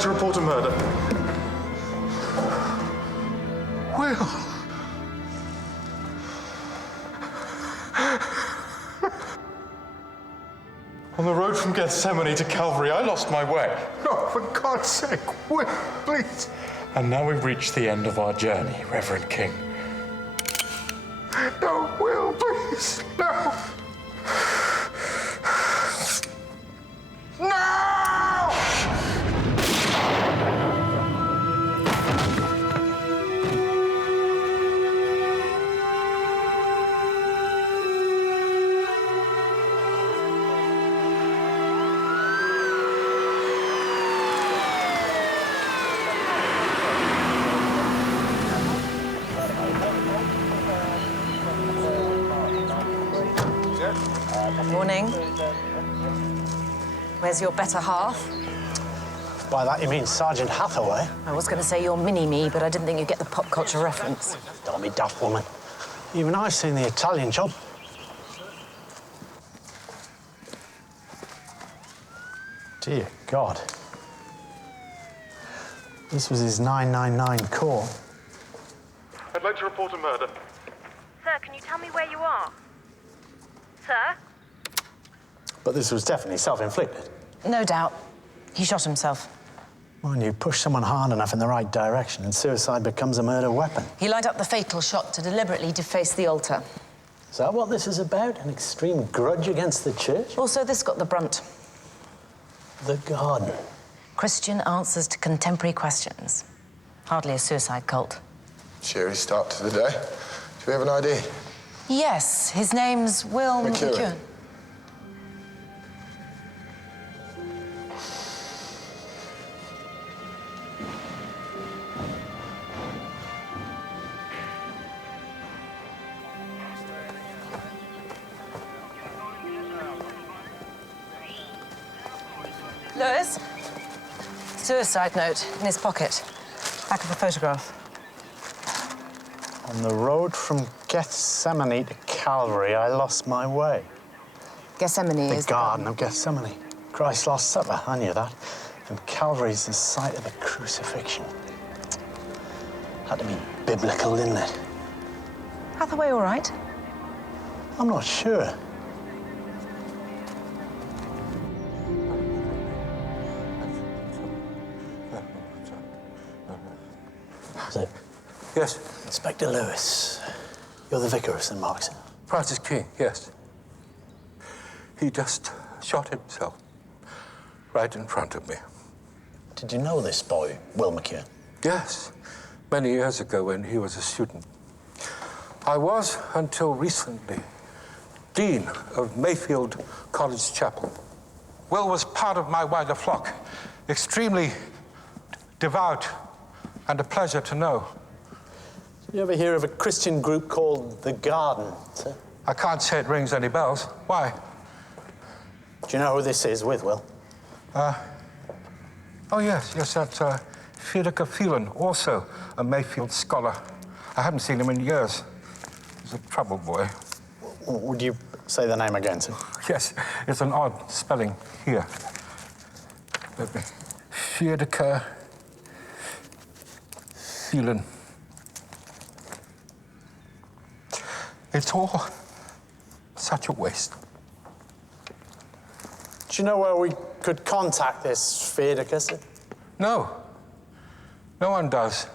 like to report a murder. Will. On the road from Gethsemane to Calvary, I lost my way. No, for God's sake, Will, please. And now we've reached the end of our journey, Reverend King. No, Will, please, no. No! Morning. Where's your better half? By that you mean Sergeant Hathaway? I was going to say your mini-me, but I didn't think you'd get the pop culture reference. Don't be daft, woman. Even I've seen the Italian Job. Dear God. This was his 999 call. I'd like to report a murder. Sir, can you tell me where you are? Sir? But this was definitely self-inflicted. No doubt. He shot himself. When you push someone hard enough in the right direction and suicide becomes a murder weapon. He lined up the fatal shot to deliberately deface the altar. Is that what this is about? An extreme grudge against the church? Also, this got the brunt. The garden. Christian answers to contemporary questions. Hardly a suicide cult. Cheery start to the day. Do we have an ID? Yes, his name's Will McEwan. Lewis? Suicide note in his pocket. Back of the photograph. On the road from Gethsemane to Calvary, I lost my way. Gethsemane is the Garden of Gethsemane. Christ's Last Supper, I knew that. And Calvary's the site of the crucifixion. Had to be biblical, didn't it? Hathaway all right? I'm not sure. So, Yes. Inspector Lewis, you're the vicar of St. Mark's. Francis King, yes. He just shot himself right in front of me. Did you know this boy, Will McEwan? Yes, many years ago when he was a student. I was, until recently, Dean of Mayfield College Chapel. Will was part of my wider flock, extremely devout and a pleasure to know. Did you ever hear of a Christian group called The Garden, sir? I can't say it rings any bells. Why? Do you know who this is with, Will? Oh, yes, that's 𝑓𝑖𝑟𝑒 Phelan, also a Mayfield scholar. I haven't seen him in years. He's a trouble boy. Would you say the name again, sir? Yes, it's an odd spelling here. Let me... 𝑓𝑖𝑟𝑒 Phelan. It's all such a waste. Do you know where we could contact this 𝑓𝑖𝑟𝑒, sir? No. No one does.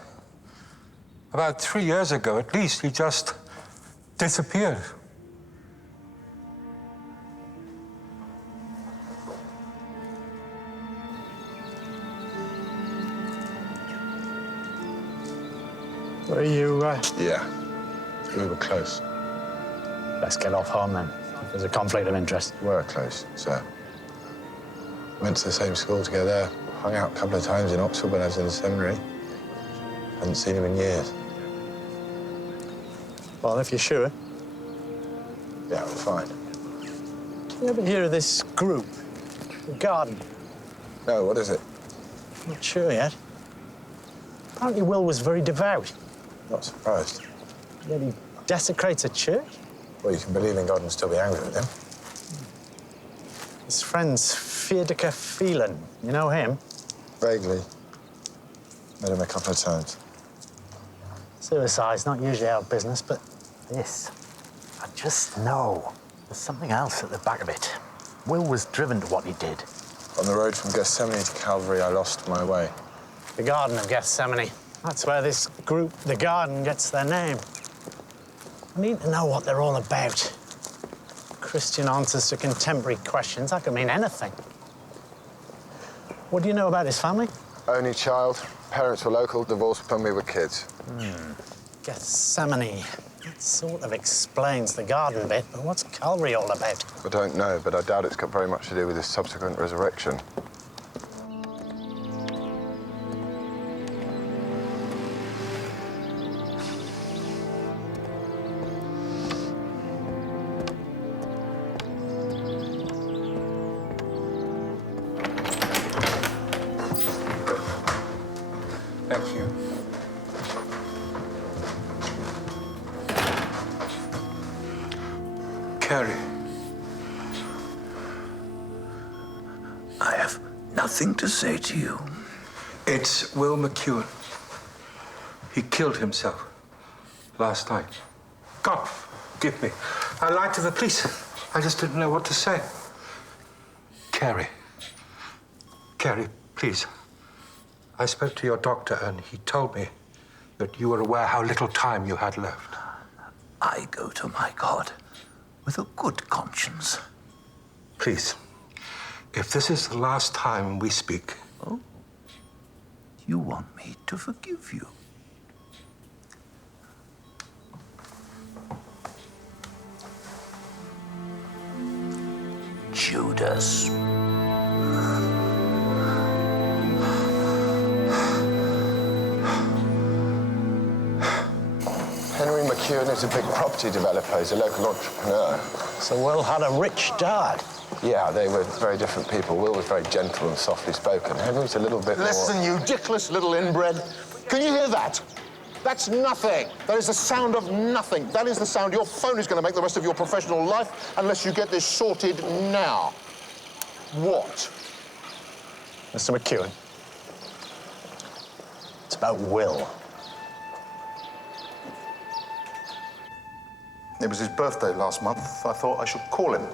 About 3 years ago, at least, he just disappeared. Were you, Yeah. We were close. Let's get off home, then. There's a conflict of interest. We were close, sir. Went to the same school together, hung out a couple of times in Oxford when I was in the seminary. Hadn't seen him in years. Well, if you're sure. Yeah, we're fine. Did you ever hear of this group? The Garden? No, what is it? Not sure yet. Apparently Will was very devout. Not surprised. Yet he desecrates a church? Well, you can believe in God and still be angry with him. His friend's 𝑓𝑖𝑟𝑒 Phelan. You know him? Vaguely. Met him a couple of times. Suicide's not usually our business, but this, I just know there's something else at the back of it. Will was driven to what he did. On the road from Gethsemane to Calvary, I lost my way. The Garden of Gethsemane. That's where this group, the Garden, gets their name. I need to know what they're all about. Christian answers to contemporary questions, that could mean anything. What do you know about his family? Only child. Parents were local, divorced when we were kids. Gethsemane. That sort of explains the garden bit, but what's Calvary all about? I don't know, but I doubt it's got very much to do with his subsequent resurrection. Thank you. Carrie. I have nothing to say to you. It's Will McEwan. He killed himself last night. God, forgive me. I lied to the police. I just didn't know what to say. Carrie. Carrie, please. I spoke to your doctor and he told me that you were aware how little time you had left. I go to my God with a good conscience. Please, if this is the last time we speak... Oh? You want me to forgive you? Judas. Henry McEwan is a big property developer. He's a local entrepreneur. So Will had a rich dad. Yeah, they were very different people. Will was very gentle and softly spoken. Henry's a little bit more... Listen, you dickless little inbred. Can you hear that? That's nothing. That is the sound of nothing. That is the sound your phone is going to make the rest of your professional life unless you get this sorted now. What? Mr. McEwan, it's about Will. It was his birthday last month. I thought I should call him.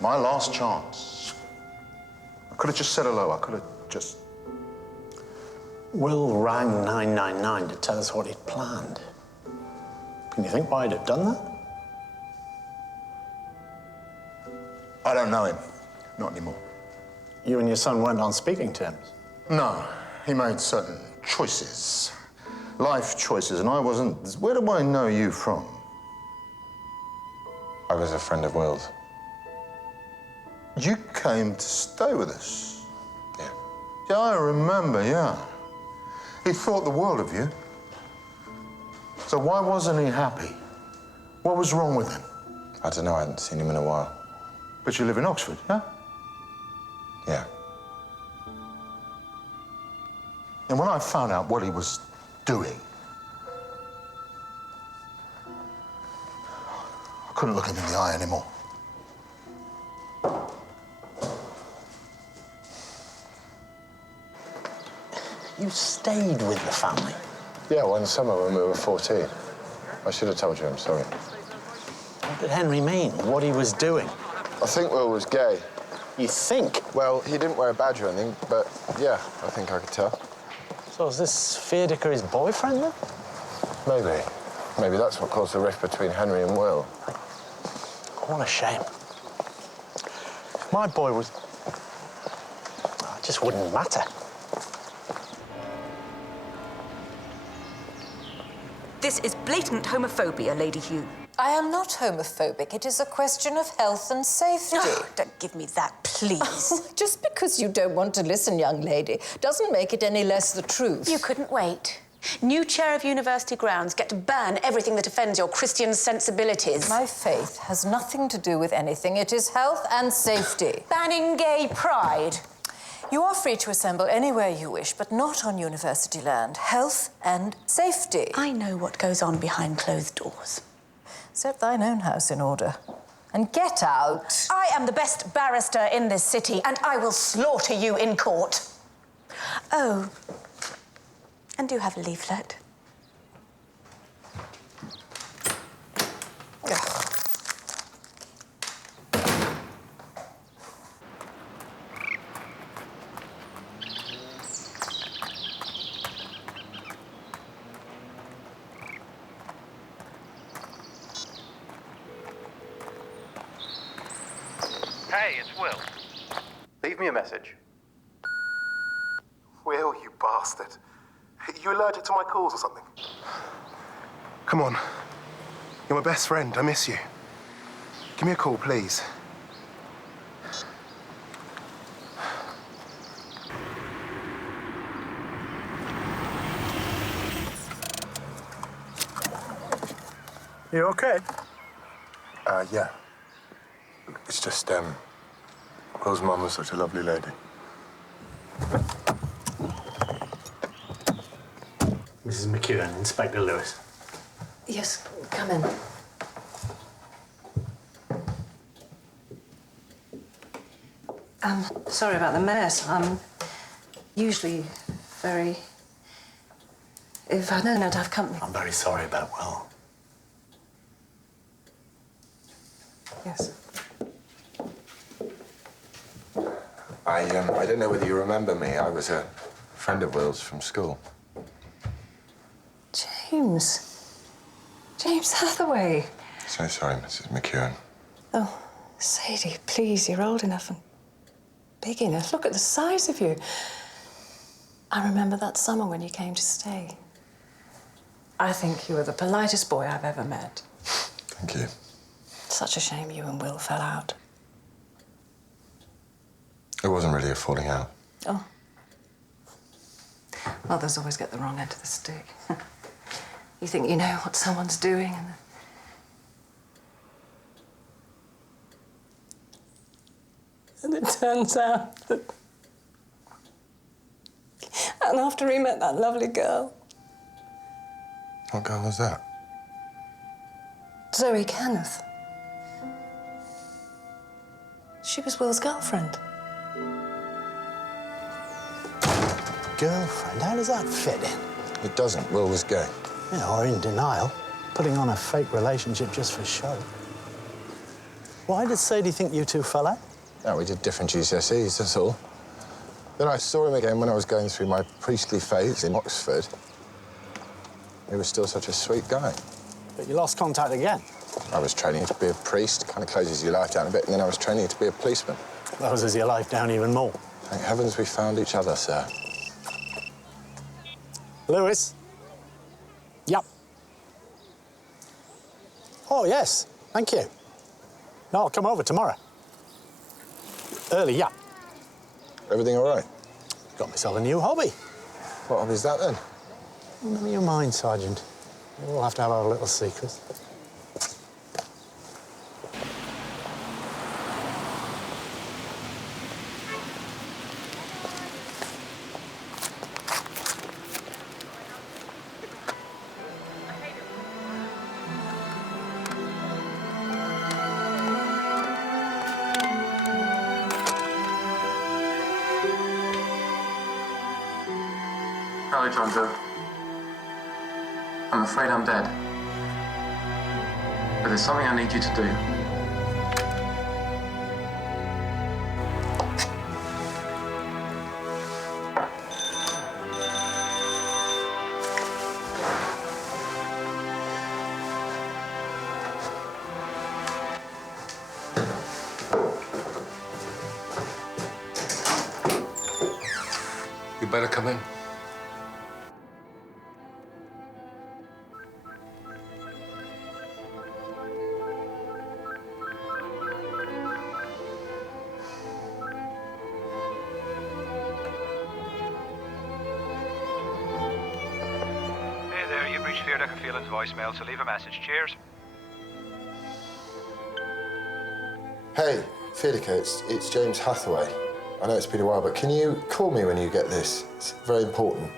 My last chance. I could have just said hello. I could have just... Will rang 999 to tell us what he'd planned. Can you think why he'd have done that? I don't know him. Not anymore. You and your son weren't on speaking terms. No. He made certain choices. Life choices, and I wasn't... Where do I know you from? I was a friend of Will's. You came to stay with us. Yeah. Yeah, I remember, yeah. He thought the world of you. So why wasn't he happy? What was wrong with him? I don't know, I hadn't seen him in a while. But you live in Oxford, yeah? Yeah. And when I found out what he was doing, I couldn't look him in the eye anymore. You stayed with the family. Yeah, one summer when we were 14. I should have told you, I'm sorry. What did Henry mean? What he was doing? I think Will was gay. You think? Well, he didn't wear a badge or anything, but yeah, I think I could tell. So is this Fiedeke his boyfriend then? Maybe. Maybe that's what caused the rift between Henry and Will. What a shame. My boy was... It just wouldn't matter. This is blatant homophobia, Lady Hugh. I am not homophobic. It is a question of health and safety. Oh, don't give me that, please. Just because you don't want to listen, young lady, doesn't make it any less the truth. You couldn't wait. New chair of university grounds get to ban everything that offends your Christian sensibilities. My faith has nothing to do with anything. It is health and safety. Banning gay pride. You are free to assemble anywhere you wish, but not on university land. Health and safety. I know what goes on behind closed doors. Set thine own house in order. And get out. I am the best barrister in this city, and I will slaughter you in court. Oh, and do have a leaflet. Hey, it's Will. Leave me a message. Will, you bastard. You allergic to my calls or something? Come on. You're my best friend. I miss you. Give me a call, please. You okay? Yeah. It's just, Will's mum was such a lovely lady. Mrs. McEwan, Inspector Lewis. Yes, come in. Sorry about the mess. I'm usually very... If I'd known I'd have company. I'm very sorry about Will. Yes. I don't know whether you remember me. I was a friend of Will's from school. James. James Hathaway. So sorry, Mrs. McEwan. Oh, Sadie, please, you're old enough and big enough. Look at the size of you. I remember that summer when you came to stay. I think you were the politest boy I've ever met. Thank you. Such a shame you and Will fell out. It wasn't really a falling out. Oh. Mothers always get the wrong end of the stick. You think you know what someone's doing and it turns out that... And after he met that lovely girl... What girl was that? Zoë Kenneth. She was Will's girlfriend. Girlfriend? How does that fit in? It doesn't. Will was gay. Yeah, or in denial, putting on a fake relationship just for show. Why did Sadie think you two fell out? No, we did different GCSEs, that's all. Then I saw him again when I was going through my priestly phase in Oxford. He was still such a sweet guy. But you lost contact again. I was training to be a priest, kind of closes your life down a bit, and then I was training to be a policeman. Closes your life down even more. Thank heavens we found each other, sir. Lewis? Yep. Oh, yes. Thank you. No, I'll come over tomorrow. Early, yeah. Everything all right? Got myself a new hobby. What hobby's that, then? None of your mind, Sergeant. We'll have to have our little secret. Hello, Jonjo. I'm afraid I'm dead. But there's something I need you to do. You better come in. Feelings voicemail, so leave a message. Cheers. Hey, Fiedeke, it's James Hathaway. I know it's been a while, but can you call me when you get this? It's very important.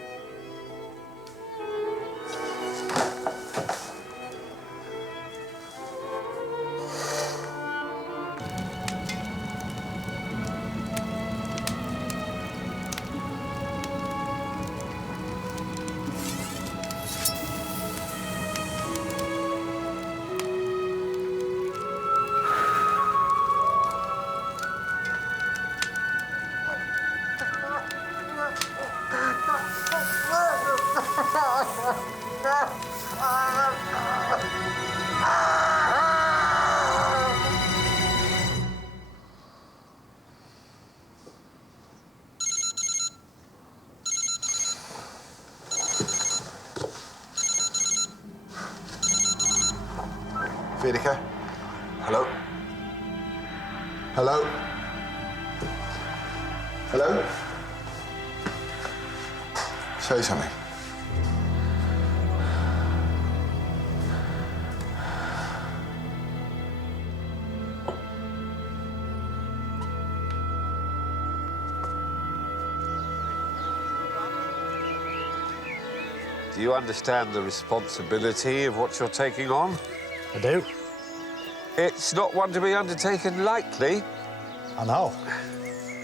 Vida. Hello? Hello? Hello? Say something. Do you understand the responsibility of what you're taking on? I do. It's not one to be undertaken lightly. I know.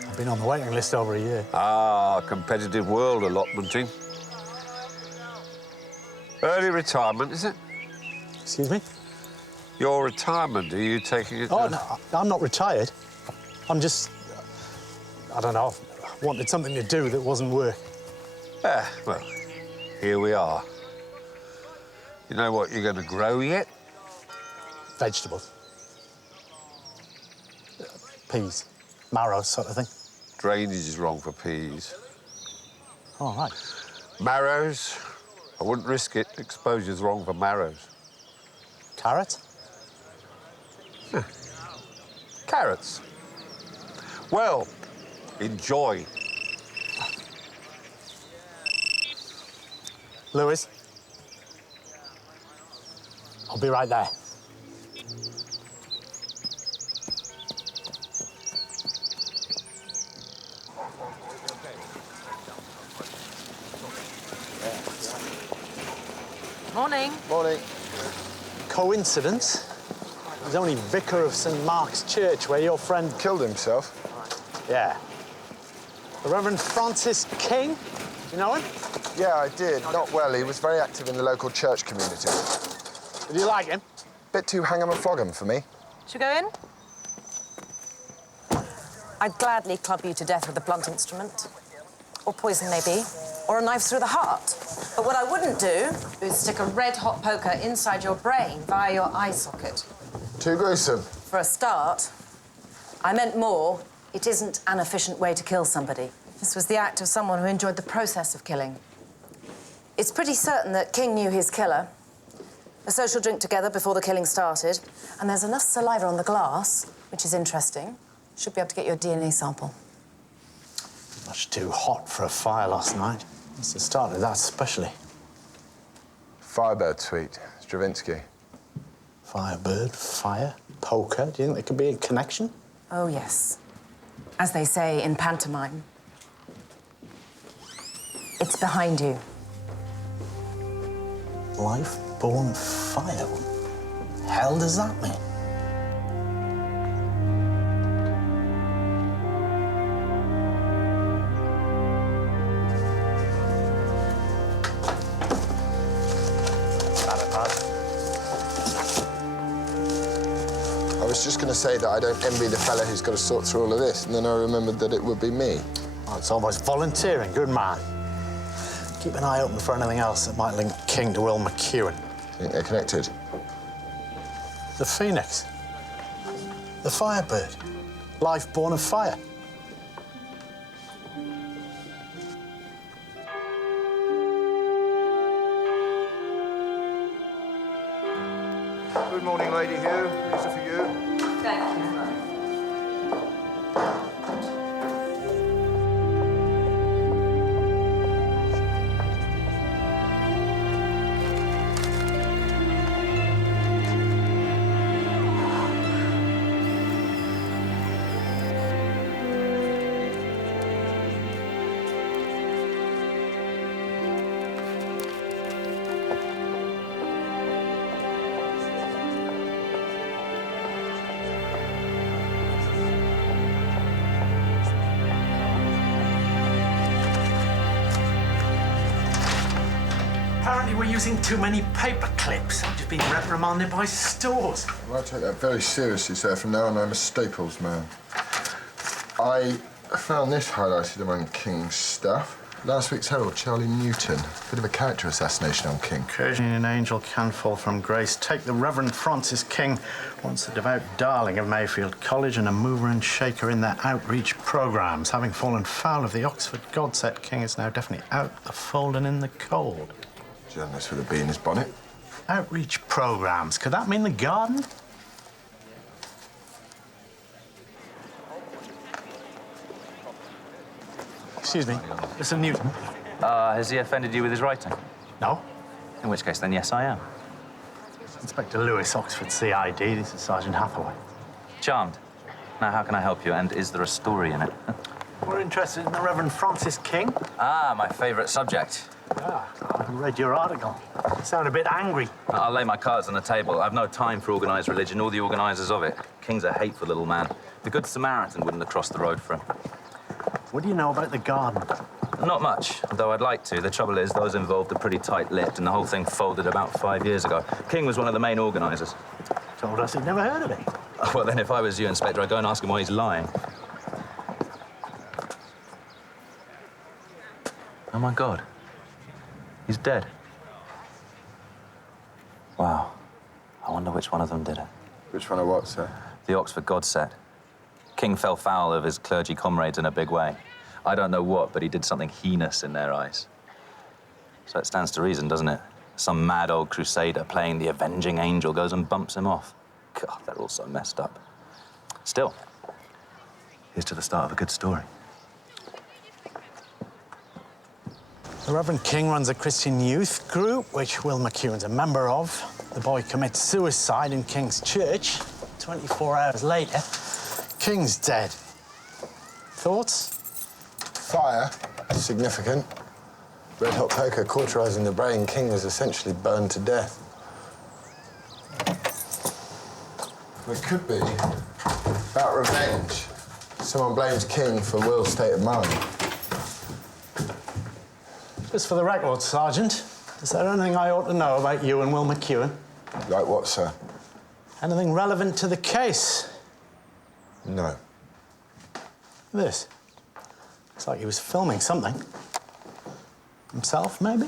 I've been on the waiting list over a year. Ah, competitive world allotmenting. Early retirement, is it? Excuse me? Your retirement, are you taking it? Oh, no, I'm not retired. I'm just, I don't know, wanted something to do that wasn't work. Well, here we are. You know what you're going to grow yet? Vegetables. Peas, marrow sort of thing. Drainage is wrong for peas. All right. Marrows, I wouldn't risk it. Exposure's wrong for marrows. Carrot? Carrots. Well, enjoy. Lewis, I'll be right there. Morning. Morning. Coincidence? He's only vicar of St. Mark's Church, where your friend Killed himself? Yeah. The Reverend Francis King? You know him? Yeah, I did. Not well. He was very active in the local church community. Did you like him? Bit too hang 'em and flog 'em for me. Should we go in? I'd gladly club you to death with a blunt instrument. Or poison, maybe. Or a knife through the heart. But what I wouldn't do is stick a red-hot poker inside your brain via your eye socket. Too gruesome. For a start, I meant more. It isn't an efficient way to kill somebody. This was the act of someone who enjoyed the process of killing. It's pretty certain that King knew his killer. A social drink together before the killing started. And there's enough saliva on the glass, which is interesting. Should be able to get your DNA sample. Much too hot for a fire last night. Must have started that especially. Firebird suite, Stravinsky. Firebird, fire, poker. Do you think there could be a connection? Oh, yes. As they say in pantomime. It's behind you. Life born fire? What the hell does that mean? I was just going to say that I don't envy the fella who's got to sort through all of this, and then I remembered that it would be me. Oh, it's almost volunteering. Good man. Keep an eye open for anything else that might link King to Will McEwan. Think they're connected? The Phoenix. The Firebird. Life born of fire. Good morning, Lady Hugh. These are for you. Thank you. Apparently we're using too many paper clips. I've just been reprimanded by stores. Well, I take that very seriously, sir. From now on, I'm a Staples man. I found this highlighted among King's stuff. Last week's Herald, Charlie Newton. Bit of a character assassination on King. Occasionally an angel can fall from grace. Take the Reverend Francis King, once the devout darling of Mayfield College and a mover and shaker in their outreach programmes. Having fallen foul of the Oxford Godset, King is now definitely out the fold and in the cold. Journalist with a bee in his bonnet. Outreach programs. Could that mean the garden? Excuse me, Mr. Newton. Has he offended you with his writing? No. In which case, then, yes, I am. Inspector Lewis, Oxford CID. This is Sergeant Hathaway. Charmed. Now, how can I help you? And is there a story in it? We're interested in the Reverend Francis King. Ah, my favourite subject. Ah, I read your article. You sound a bit angry. I'll lay my cards on the table. I've no time for organised religion or the organisers of it. King's a hateful little man. The Good Samaritan wouldn't have crossed the road for him. What do you know about the garden? Not much, though I'd like to. The trouble is, those involved are pretty tight-lipped, and the whole thing folded about 5 years ago. King was one of the main organisers. Told us he'd never heard of it. Well, then, if I was you, Inspector, I'd go and ask him why he's lying. Oh, my God. He's dead. Wow. I wonder which one of them did it. Which one of what, sir? The Oxford God set. King fell foul of his clergy comrades in a big way. I don't know what, but he did something heinous in their eyes. So it stands to reason, doesn't it? Some mad old crusader playing the avenging angel goes and bumps him off. God, they're all so messed up. Still, here's to the start of a good story. The Reverend King runs a Christian youth group, which Will McEwan's a member of. The boy commits suicide in King's church. 24 hours later, King's dead. Thoughts? Fire, significant. Red hot poker cauterizing the brain. King was essentially burned to death. It could be about revenge. Someone blames King for Will's state of mind. Just for the record, Sergeant, is there anything I ought to know about you and Will McEwan? Like what, sir? Anything relevant to the case? No. This. Looks like he was filming something. Himself, maybe?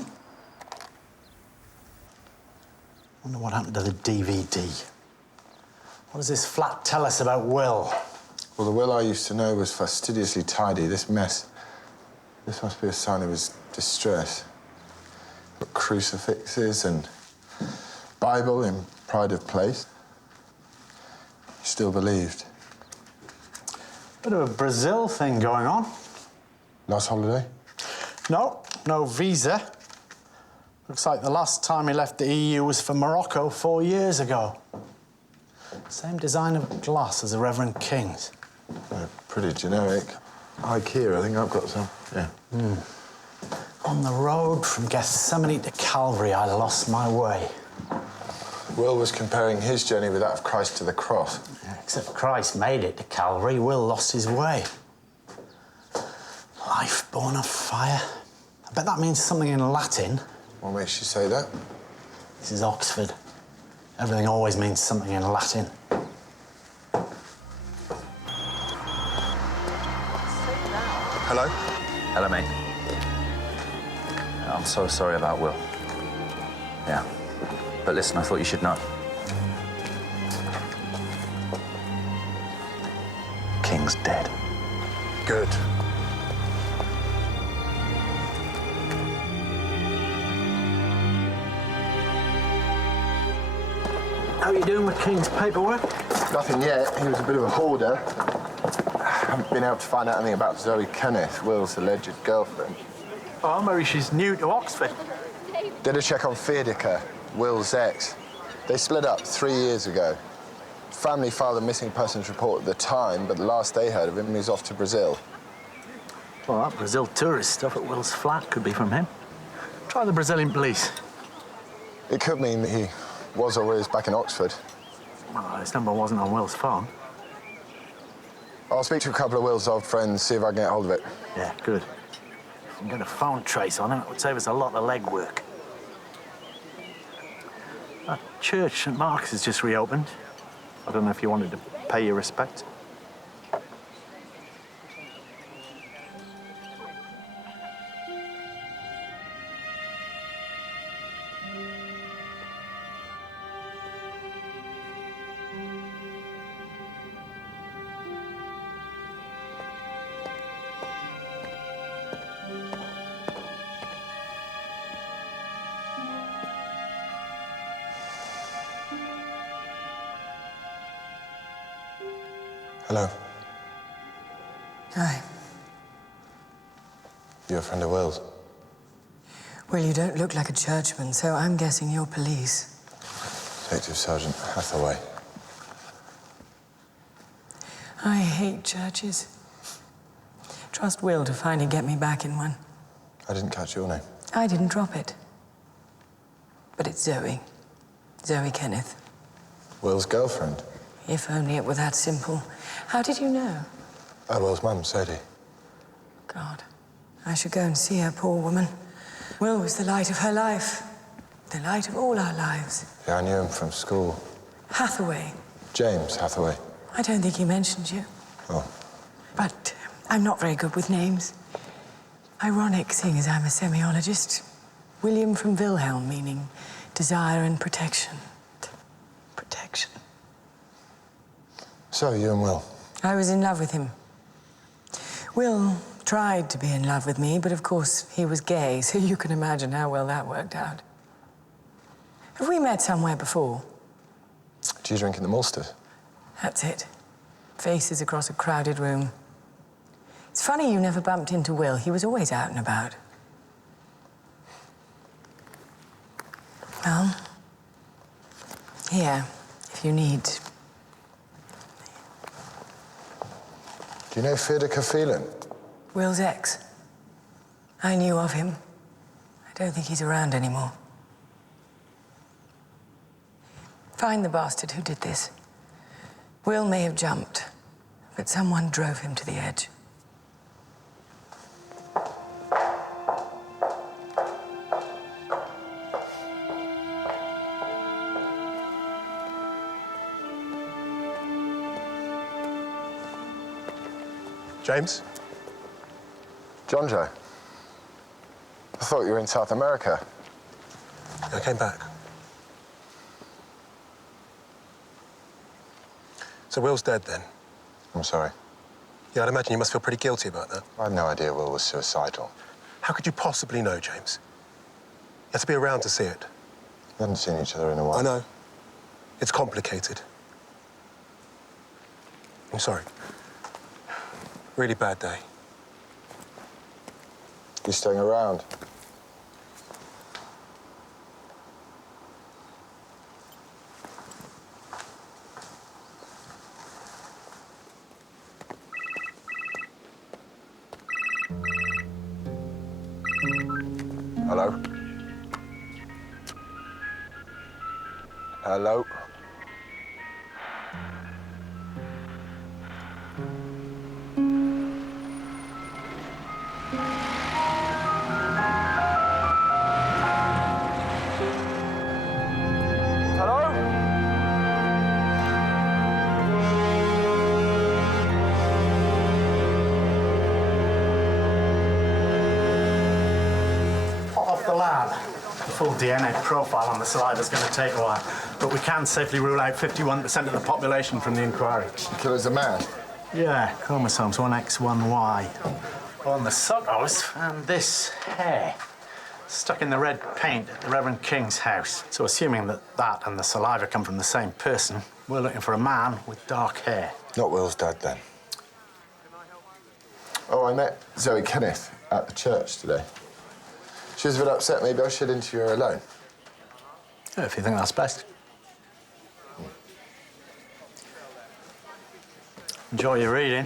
Wonder what happened to the DVD. What does this flat tell us about Will? Well, the Will I used to know was fastidiously tidy. This mess, this must be a sign of his distress. Got crucifixes and Bible in pride of place. He still believed. Bit of a Brazil thing going on. Last holiday? No visa. Looks like the last time he left the EU was for Morocco 4 years ago. Same design of glass as the Reverend King's. Pretty generic. IKEA, I think I've got some. Yeah. On the road from Gethsemane to Calvary, I lost my way. Will was comparing his journey with that of Christ to the cross. Yeah, except Christ made it to Calvary, Will lost his way. Life born of fire. I bet that means something in Latin. What makes you say that? This is Oxford. Everything always means something in Latin. Hello? Hello, mate. I'm so sorry about Will. Yeah. But listen, I thought you should know. King's dead. Good. How are you doing with King's paperwork? Nothing yet. He was a bit of a hoarder. I haven't been able to find out anything about Zoë Kenneth, Will's alleged girlfriend. Oh, maybe she's new to Oxford. Did a check on 𝑓𝑖𝑟𝑒, Will's ex. They split up 3 years ago. Family filed a missing persons report at the time, but the last they heard of him, he was off to Brazil. Well, that Brazil tourist stuff at Will's flat could be from him. Try the Brazilian police. It could mean that he was or is back in Oxford. Well, his number wasn't on Will's phone. I'll speak to a couple of Will's old friends, see if I can get hold of it. Yeah, good. If we can get a phone trace on him, it would save us a lot of legwork. That church, St. Mark's, has just reopened. I don't know if you wanted to pay your respects. Hello. Hi. You're a friend of Will's? Well, you don't look like a churchman, so I'm guessing you're police. Detective Sergeant Hathaway. I hate churches. Trust Will to finally get me back in one. I didn't catch your name. I didn't drop it. But it's Zoë. Zoë Kenneth. Will's girlfriend? If only it were that simple. How did you know? Will's mum, Sadie. God, I should go and see her, poor woman. Will was the light of her life. The light of all our lives. Yeah, I knew him from school. Hathaway. James Hathaway. I don't think he mentioned you. Oh. But I'm not very good with names. Ironic, seeing as I'm a semiologist. William from Wilhelm, meaning desire and protection. Protection. So, you and Will? I was in love with him. Will tried to be in love with me, but of course he was gay, so you can imagine how well that worked out. Have we met somewhere before? Do you drink in the Malsters? That's it. Faces across a crowded room. It's funny you never bumped into Will. He was always out and about. Well, here, if you need. Do you know 𝑓𝑖𝑟𝑒? Will's ex. I knew of him. I don't think he's around anymore. Find the bastard who did this. Will may have jumped, but someone drove him to the edge. James? Jonjo. I thought you were in South America. I came back. So Will's dead then? I'm sorry. Yeah, I'd imagine you must feel pretty guilty about that. I had no idea Will was suicidal. How could you possibly know, James? You have to be around to see it. We haven't seen each other in a while. I know. It's complicated. I'm sorry. Really bad day. You staying around? Hello? Hello? Full DNA profile on the saliva is going to take a while, but we can safely rule out 51% of the population from the inquiry. The killer's a man? Yeah, chromosomes 1X, 1Y. On the suckers, and this hair stuck in the red paint at the Reverend King's house. So assuming that and the saliva come from the same person, we're looking for a man with dark hair. Not Will's dad, then. Oh, I met Zoë Kenneth at the church today. She was a bit upset. Maybe I should interview her alone. Yeah, if you think that's best. Enjoy your reading.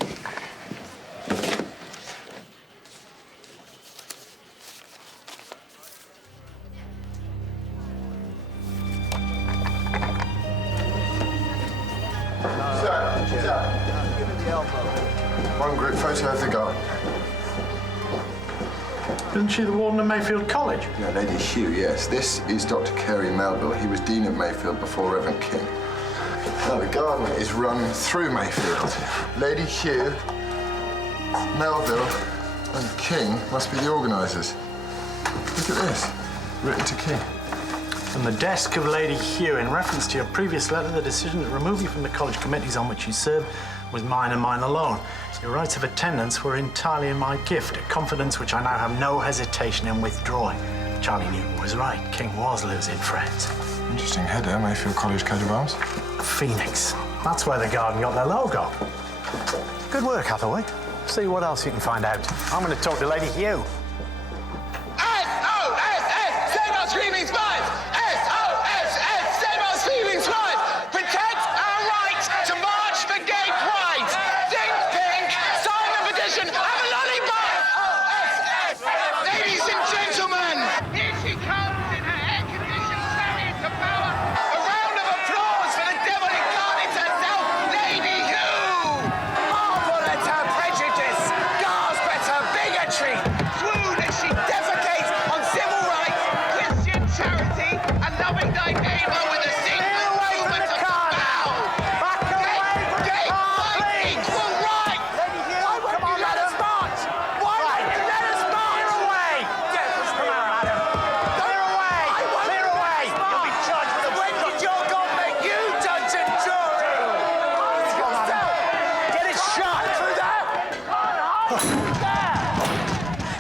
One group photo of the garden. Isn't she the warden of Mayfield College? Yeah, Lady Hugh, yes. This is Dr. Carey Melville. He was Dean of Mayfield before Reverend King. Now, the garden is run through Mayfield. Lady Hugh, Melville, and King must be the organisers. Look at this, written to King. From the desk of Lady Hugh, in reference to your previous letter, the decision to remove you from the college committees on which you served was mine and mine alone. Your rights of attendance were entirely in my gift, a confidence which I now have no hesitation in withdrawing. Charlie Newton was right. King was losing friends. Interesting header, Mayfield College coat of arms. A phoenix. That's where the garden got their logo. Good work, Hathaway. See what else you can find out. I'm going to talk to Lady Hugh. S-O-S-S! Save our screaming spies! S-O-S-S! Save our screaming spies! Protect our right to march for gay pride! Think pink! Sign the petition! Have a lollipop! S-O-S-S! Ladies and gentlemen! Here she comes in her air-conditioned chariot to power! A round of applause for the devil incarnate herself, Lady Hugh! Marvel at her prejudice! Gasp at her bigotry! Swoon as she defecates on civil rights, Christian charity, and loving thy neighbour with a single movement of the bow! Back away from the car, please! Equal rights! Lady Hugh, Why won't come on, you let madam. us march? Why won't you let us march? Clear away! Come on, madam. Clear away! Clear away! You'll be charged with When did your God make you judge and jury? Ask yourself! Get it shot! Through there!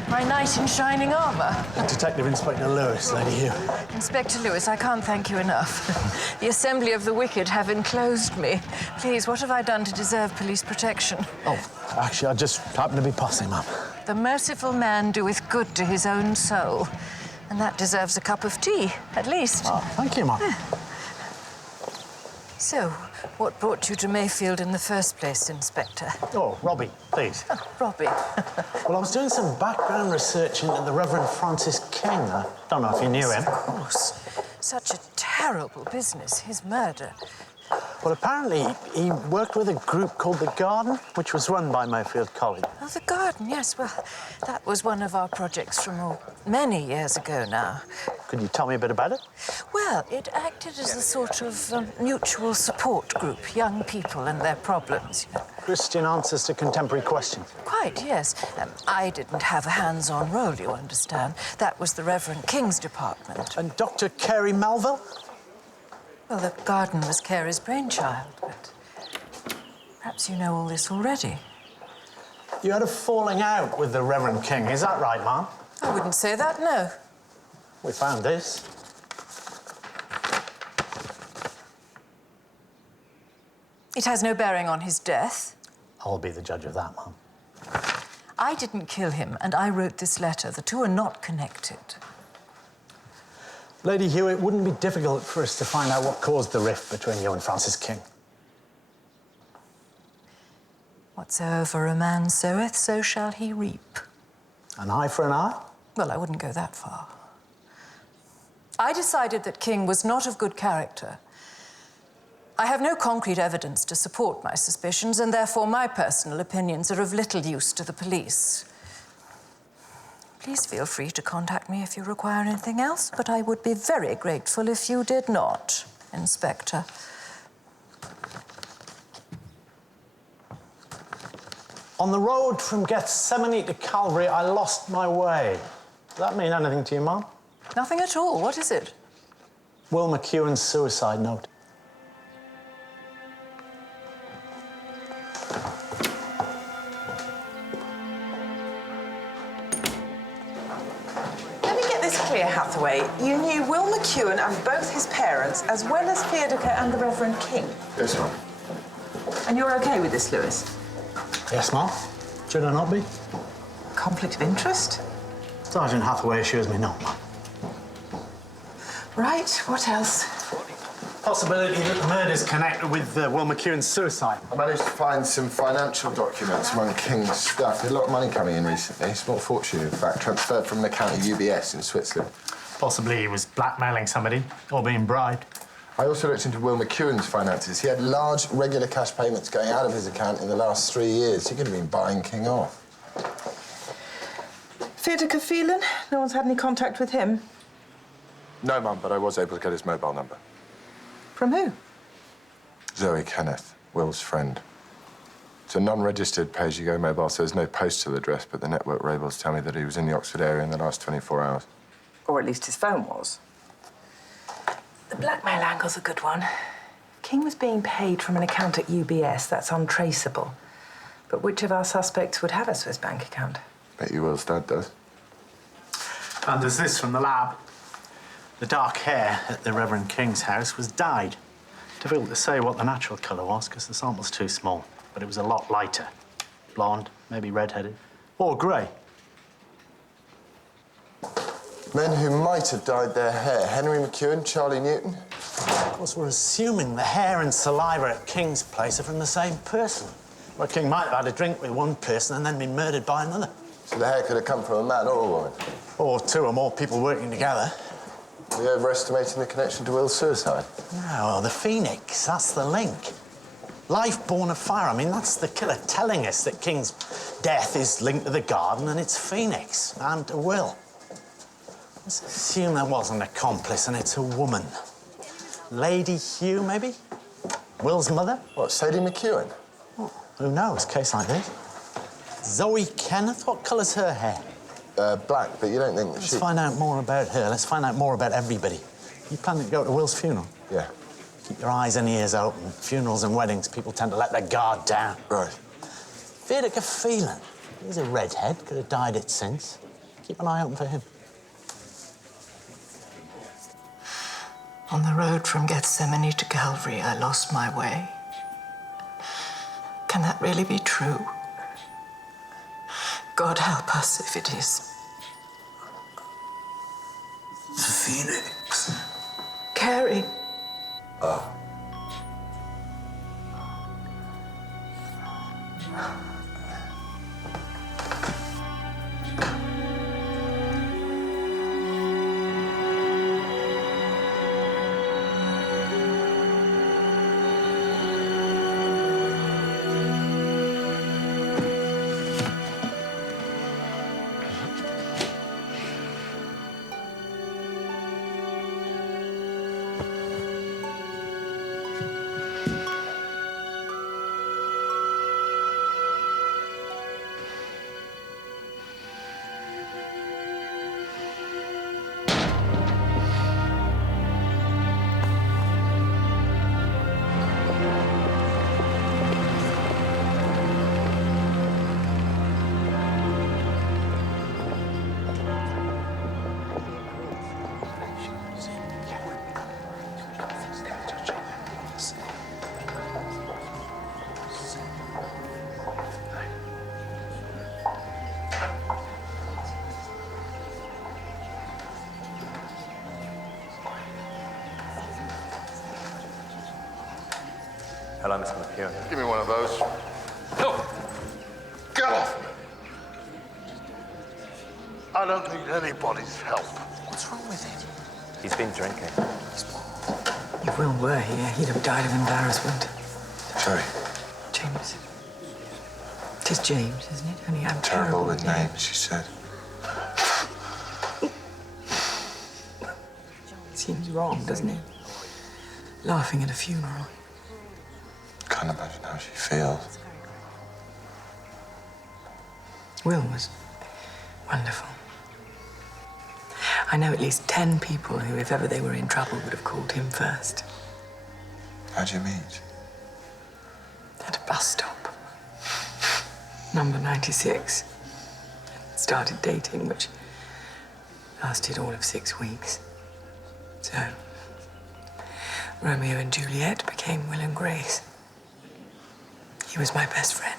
My knight in shining armour. Detective Inspector Lewis, Lady Hugh. Inspector Lewis, I can't thank you enough. The Assembly of the Wicked have enclosed me. Please, what have I done to deserve police protection? Oh, actually, I just happened to be passing, ma'am. The merciful man doeth good to his own soul. And that deserves a cup of tea, at least. Oh, thank you, ma'am. So, what brought you to Mayfield in the first place, Inspector? Oh, Robbie, please. Oh, Robbie. Well, I was doing some background research into the Reverend Francis King. I don't know if you knew him. Of course. Such a terrible business, his murder. Well, apparently, he worked with a group called The Garden, which was run by Mayfield College. Oh, the garden, yes. Well, that was one of our projects from many years ago now. Could you tell me a bit about it? Well, it acted as a sort of mutual support group, young people and their problems. You know. Christian answers to contemporary questions. Quite, yes. I didn't have a hands-on role, you understand. That was the Reverend King's department. And Dr. Carey Melville? Well, the garden was Carey's brainchild, but perhaps you know all this already. You had a falling out with the Reverend King, is that right, ma'am? I wouldn't say that, no. We found this. It has no bearing on his death. I'll be the judge of that, ma'am. I didn't kill him, and I wrote this letter. The two are not connected. Lady Hugh, it wouldn't be difficult for us to find out what caused the rift between you and Francis King. Whatsoever a man soweth, so shall he reap. An eye for an eye? Well, I wouldn't go that far. I decided that King was not of good character. I have no concrete evidence to support my suspicions, and therefore my personal opinions are of little use to the police. Please feel free to contact me if you require anything else, but I would be very grateful if you did not, Inspector. On the road from Gethsemane to Calvary, I lost my way. Does that mean anything to you, ma'am? Nothing at all. What is it? Will McEwan's suicide note. Let me get this clear, Hathaway. You knew Will McEwan and both his parents, as well as Theodore and the Reverend King. Yes, ma'am. And you're OK with this, Lewis? Yes, ma'am. Should I not be? Conflict of interest? Sergeant Hathaway assures me not, ma'am. Right, what else? Possibility that the murder's connected with Will McEwan's suicide. I managed to find some financial documents among King's stuff. There's a lot of money coming in recently. Small fortune, in fact, transferred from an account at UBS in Switzerland. Possibly he was blackmailing somebody or being bribed. I also looked into Will McEwan's finances. He had large, regular cash payments going out of his account in the last 3 years. He could have been buying King off. Theodore Phelan? No one's had any contact with him? No, Mum, but I was able to get his mobile number. From who? Zoë Kenneth, Will's friend. It's a non-registered pay-as-you-go mobile, so there's no postal address, but the network labels tell me that he was in the Oxford area in the last 24 hours. Or at least his phone was. The blackmail angle's a good one. King was being paid from an account at UBS. That's untraceable. But which of our suspects would have a Swiss bank account? Bet you Will's dad does. And there's this from the lab. The dark hair at the Reverend King's house was dyed. Difficult to say what the natural colour was because the sample's too small. but it was a lot lighter. Blonde, maybe red-headed, or grey. Men who might have dyed their hair. Henry McEwan, Charlie Newton. Of course, we're assuming the hair and saliva at King's place are from the same person. Well, King might have had a drink with one person and then been murdered by another. So the hair could have come from a man or a woman? Or two or more people working together. Are we overestimating the connection to Will's suicide? No, well, the phoenix, that's the link. Life born of fire. I mean, that's the killer telling us that King's death is linked to the garden and it's Phoenix and to Will. Let's assume there was an accomplice and it's a woman. Lady Hugh, maybe? Will's mother? What, Sadie McEwan? Oh, who knows, case like this. Zoë Kenneth, what colour's her hair? Black, but you don't think that Let's find out more about her. Let's find out more about everybody. You planning to go to Will's funeral? Yeah. Keep your eyes and ears open. Funerals and weddings, people tend to let their guard down. Right. Vida feeling. He's a redhead, could have died it since. Keep an eye open for him. On the road from Gethsemane to Calvary, I lost my way. Can that really be true? God help us if it is. The Phoenix. Carrie. Oh. Hello, Mr. McEwan. Give me one of those. No! Get off me! I don't need anybody's help. What's wrong with him? He's been drinking. If Will were here, he'd have died of embarrassment. Sorry. James. It is James, isn't it? Only I'm Terrible with names, she said. Seems wrong, doesn't it? Laughing at a funeral. Can't imagine how she feels. Will was wonderful. I know at least 10 people who, if ever they were in trouble, would have called him first. How'd you meet? At a bus stop. Number 96. Started dating, which lasted all of 6 weeks. So, Romeo and Juliet became Will and Grace. He was my best friend.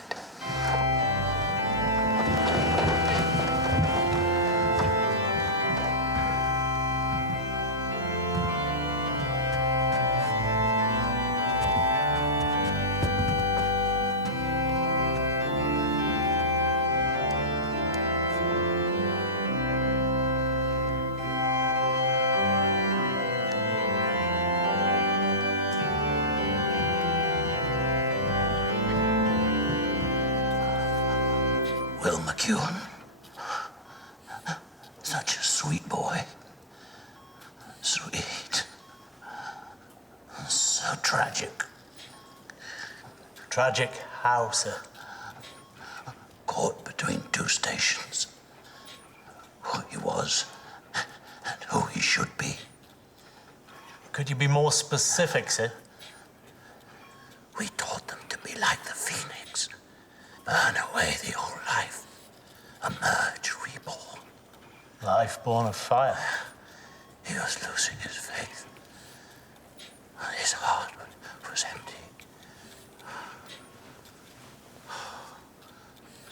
Will McEwan. Such a sweet boy. Sweet. So tragic. Tragic how, sir? Caught between two stations. Who he was and who he should be. Could you be more specific, sir? We taught them to be like the phoenix. Burn away the old life. Emerge reborn. Life born of fire. He was losing his faith. His heart was empty.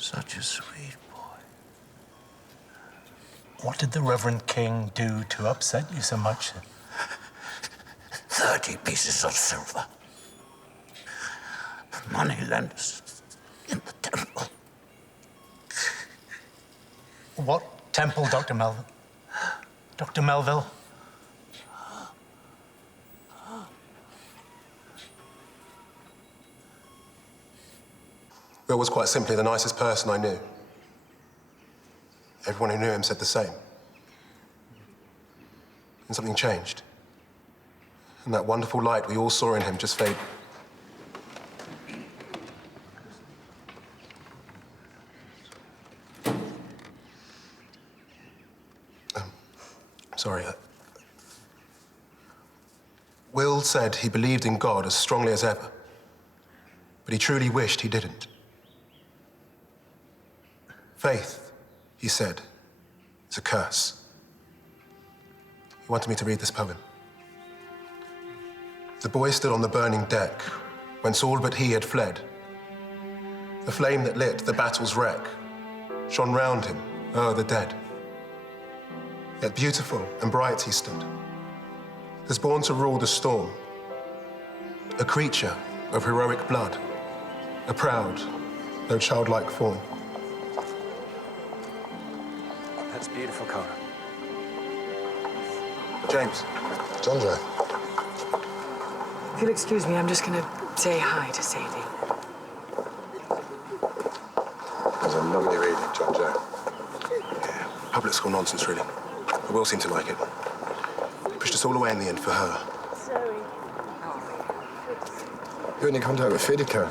Such a sweet boy. What did the Reverend King do to upset you so much? 30 pieces of silver. Money lenders in the temple. What temple, Dr. Melville? Dr. Melville? Will was quite simply the nicest person I knew. Everyone who knew him said the same. And something changed. And that wonderful light we all saw in him just faded. Sorry. Will said he believed in God as strongly as ever, but he truly wished he didn't. Faith, he said, is a curse. He wanted me to read this poem. The boy stood on the burning deck, whence all but he had fled. The flame that lit the battle's wreck shone round him o'er the dead. Yet beautiful and bright he stood, as born to rule the storm. A creature of heroic blood, a proud, though childlike form. That's beautiful, Connor. James. Jonjo. If you'll excuse me, I'm just going to say hi to Sadie. It was a lovely reading, Jonjo. Yeah, public school nonsense, really. But Will seemed to like it. He pushed us all away in the end for her. Zoe. You any contact with Fidico?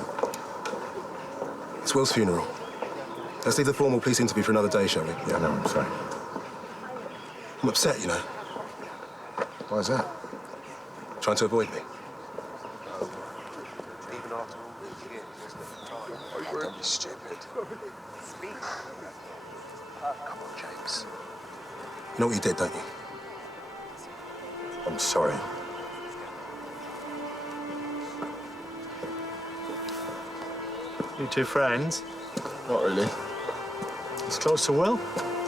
It's Will's funeral. Let's leave the formal police interview for another day, shall we? Yeah, no, I'm sorry. I'm upset, you know. Why is that? Trying to avoid me. Don't be stupid. Come on, James. You know what you did, don't you? I'm sorry. You two friends? Not really. He's close to Will?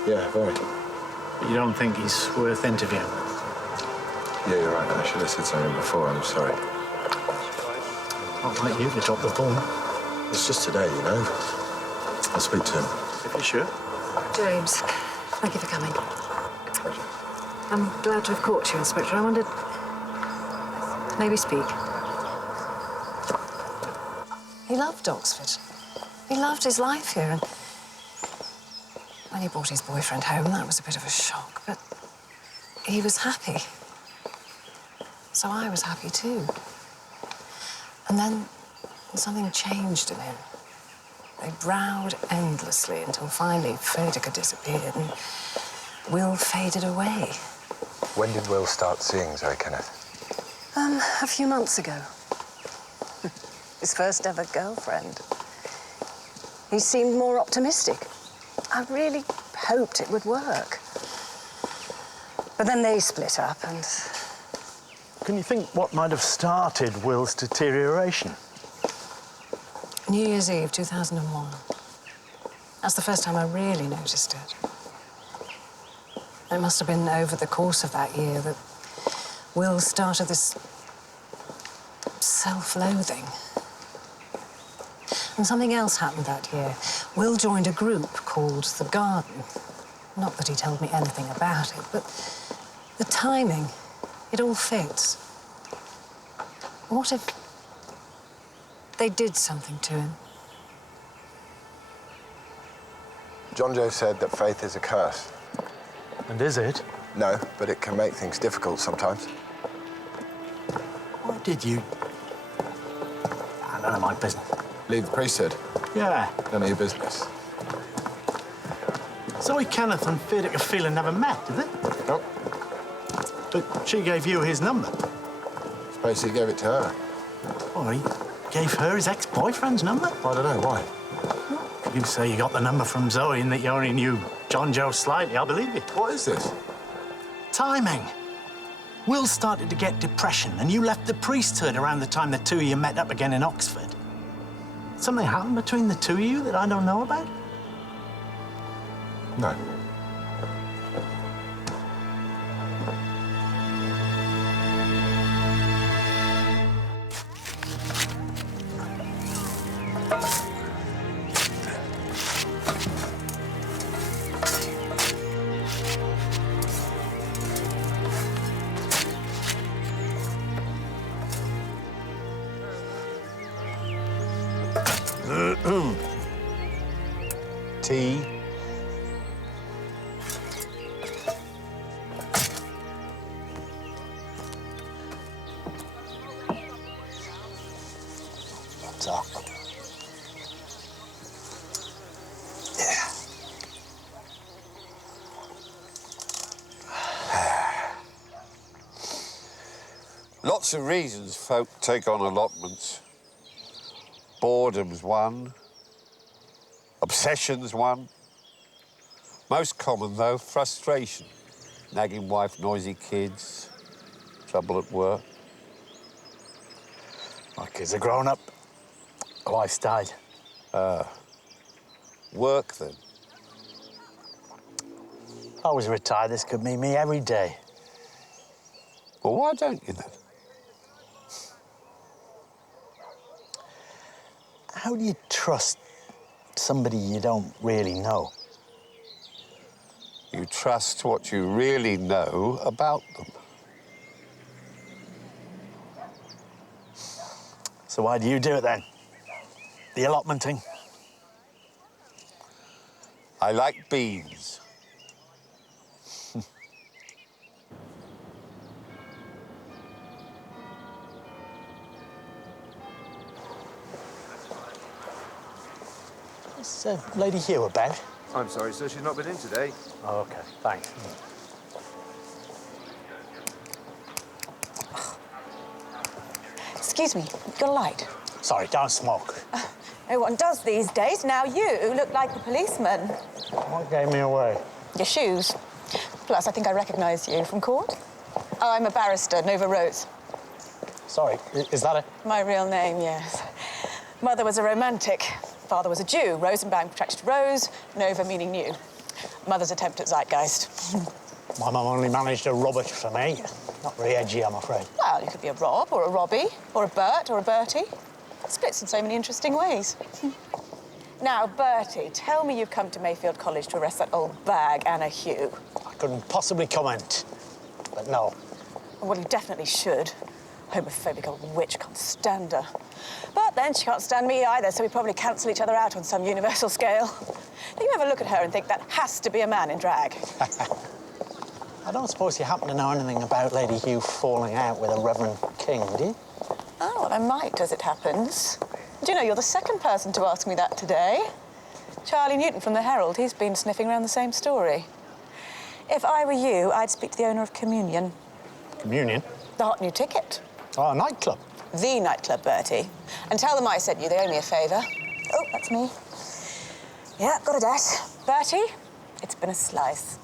Yeah, very. But you don't think he's worth interviewing? Yeah, you're right. I should have said something before. I'm sorry. Not like you to drop the ball. It's just today, you know. I'll speak to him. If you're sure. James, thank you for coming. I'm glad to have caught you, Inspector. I wondered... May we speak? He loved Oxford. He loved his life here, and when he brought his boyfriend home, that was a bit of a shock, but he was happy. So I was happy too. And then something changed in him. They browed endlessly until finally Frederica disappeared and Will faded away. When did Will start seeing Zoë Kenneth? A few months ago. His first ever girlfriend. He seemed more optimistic. I really hoped it would work. But then they split up and... Can you think what might have started Will's deterioration? New Year's Eve, 2001. That's the first time I really noticed it. It must have been over the course of that year that Will started this self-loathing. And something else happened that year. Will joined a group called The Garden. Not that he told me anything about it, but the timing, it all fits. What if they did something to him? Jonjo said that faith is a curse. And is it? No, but it can make things difficult sometimes. Why did you... None of my business. Leave the priesthood? Yeah. None of your business. Zoë Kenneth and Frederica Phelan never met, did they? Nope. But she gave you his number. Suppose he gave it to her. Oh, he gave her his ex-boyfriend's number? I don't know, why? If you say you got the number from Zoe and that you only knew Jonjo slightly, I'll believe you. What is this? Timing. Will started to get depression, and you left the priesthood around the time the two of you met up again in Oxford. Something happened between the two of you that I don't know about? No. Tea. So. Yeah. Lots of reasons folk take on allotments. Boredom's one. Obsession's one. Most common, though, frustration. Nagging wife, noisy kids, trouble at work. My kids are grown up. My wife's died. Work, then? If I was retired, this could mean me every day. Well, why don't you, then? How do you trust somebody you don't really know? You trust what you really know about them. So why do you do it, then? The allotmenting? I like beans. Is Lady Hugh about? I'm sorry, sir, she's not been in today. Oh, OK, thanks. Excuse me, you got a light? Sorry, don't smoke. No one does these days. Now you look like the policeman. What gave me away? Your shoes. Plus, I think I recognise you from court. Oh, I'm a barrister, Nova Rose. Sorry, is that it? My real name, yes. Mother was a romantic. Father was a Jew. Rosenbaum contracted Rose, Nova meaning new. Mother's attempt at zeitgeist. My mum only managed to rub it for me. Not very edgy, I'm afraid. Well, you could be a Rob or a Robbie or a Bert or a Bertie. It splits in so many interesting ways. Now, Bertie, tell me you've come to Mayfield College to arrest that old bag, Anna Hugh. I couldn't possibly comment, but no. Well, you definitely should. Homophobic old witch, can't stand her. But then she can't stand me either, so we probably cancel each other out on some universal scale. You ever look at her and think that has to be a man in drag? I don't suppose you happen to know anything about Lady Hugh falling out with a Reverend King, do you? Oh, well, I might, as it happens. Do you know, you're the second person to ask me that today. Charlie Newton from the Herald, he's been sniffing around the same story. If I were you, I'd speak to the owner of Communion. Communion? The hot new ticket. Oh, a nightclub? The nightclub, Bertie. And tell them I sent you, they owe me a favour. Oh, that's me. Yeah, got a debt. Bertie, it's been a slice.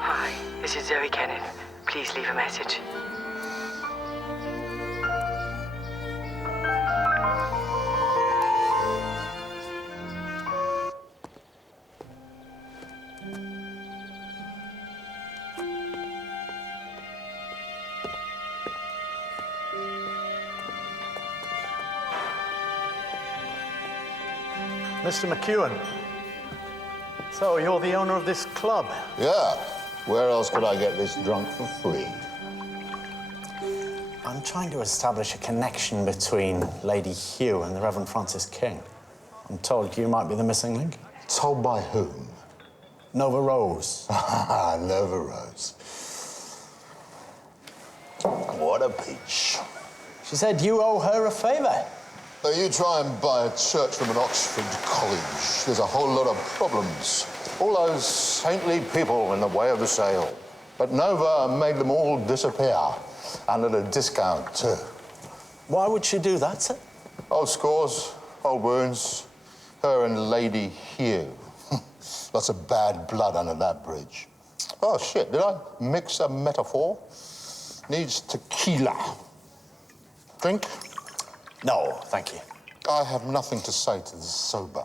Hi, this is Zoë Kenneth. Please leave a message. Mr. McEwan. So, you're the owner of this club? Yeah. Where else could I get this drunk for free? I'm trying to establish a connection between Lady Hugh and the Reverend Francis King. I'm told you might be the missing link. Told by whom? Nova Rose. Nova Rose. What a peach. She said you owe her a favour. You try and buy a church from an Oxford college. There's a whole lot of problems. All those saintly people in the way of the sale. But Nova made them all disappear. And at a discount, too. Why would she do that, sir? Old scores, old wounds. Her and Lady Hugh. Lots of bad blood under that bridge. Oh, shit, did I mix a metaphor? Needs tequila. Drink? No, thank you. I have nothing to say to the sober.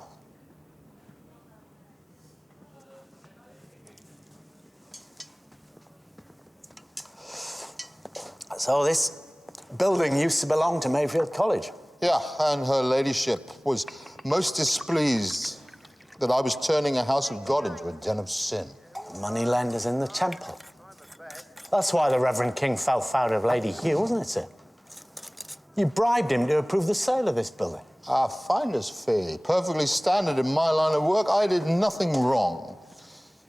So this building used to belong to Mayfield College? Yeah, and her ladyship was most displeased that I was turning a house of God into a den of sin. Moneylenders in the temple. That's why the Reverend King fell foul of Lady Hugh, wasn't it, sir? You bribed him to approve the sale of this building. Our finder's fee, perfectly standard in my line of work. I did nothing wrong.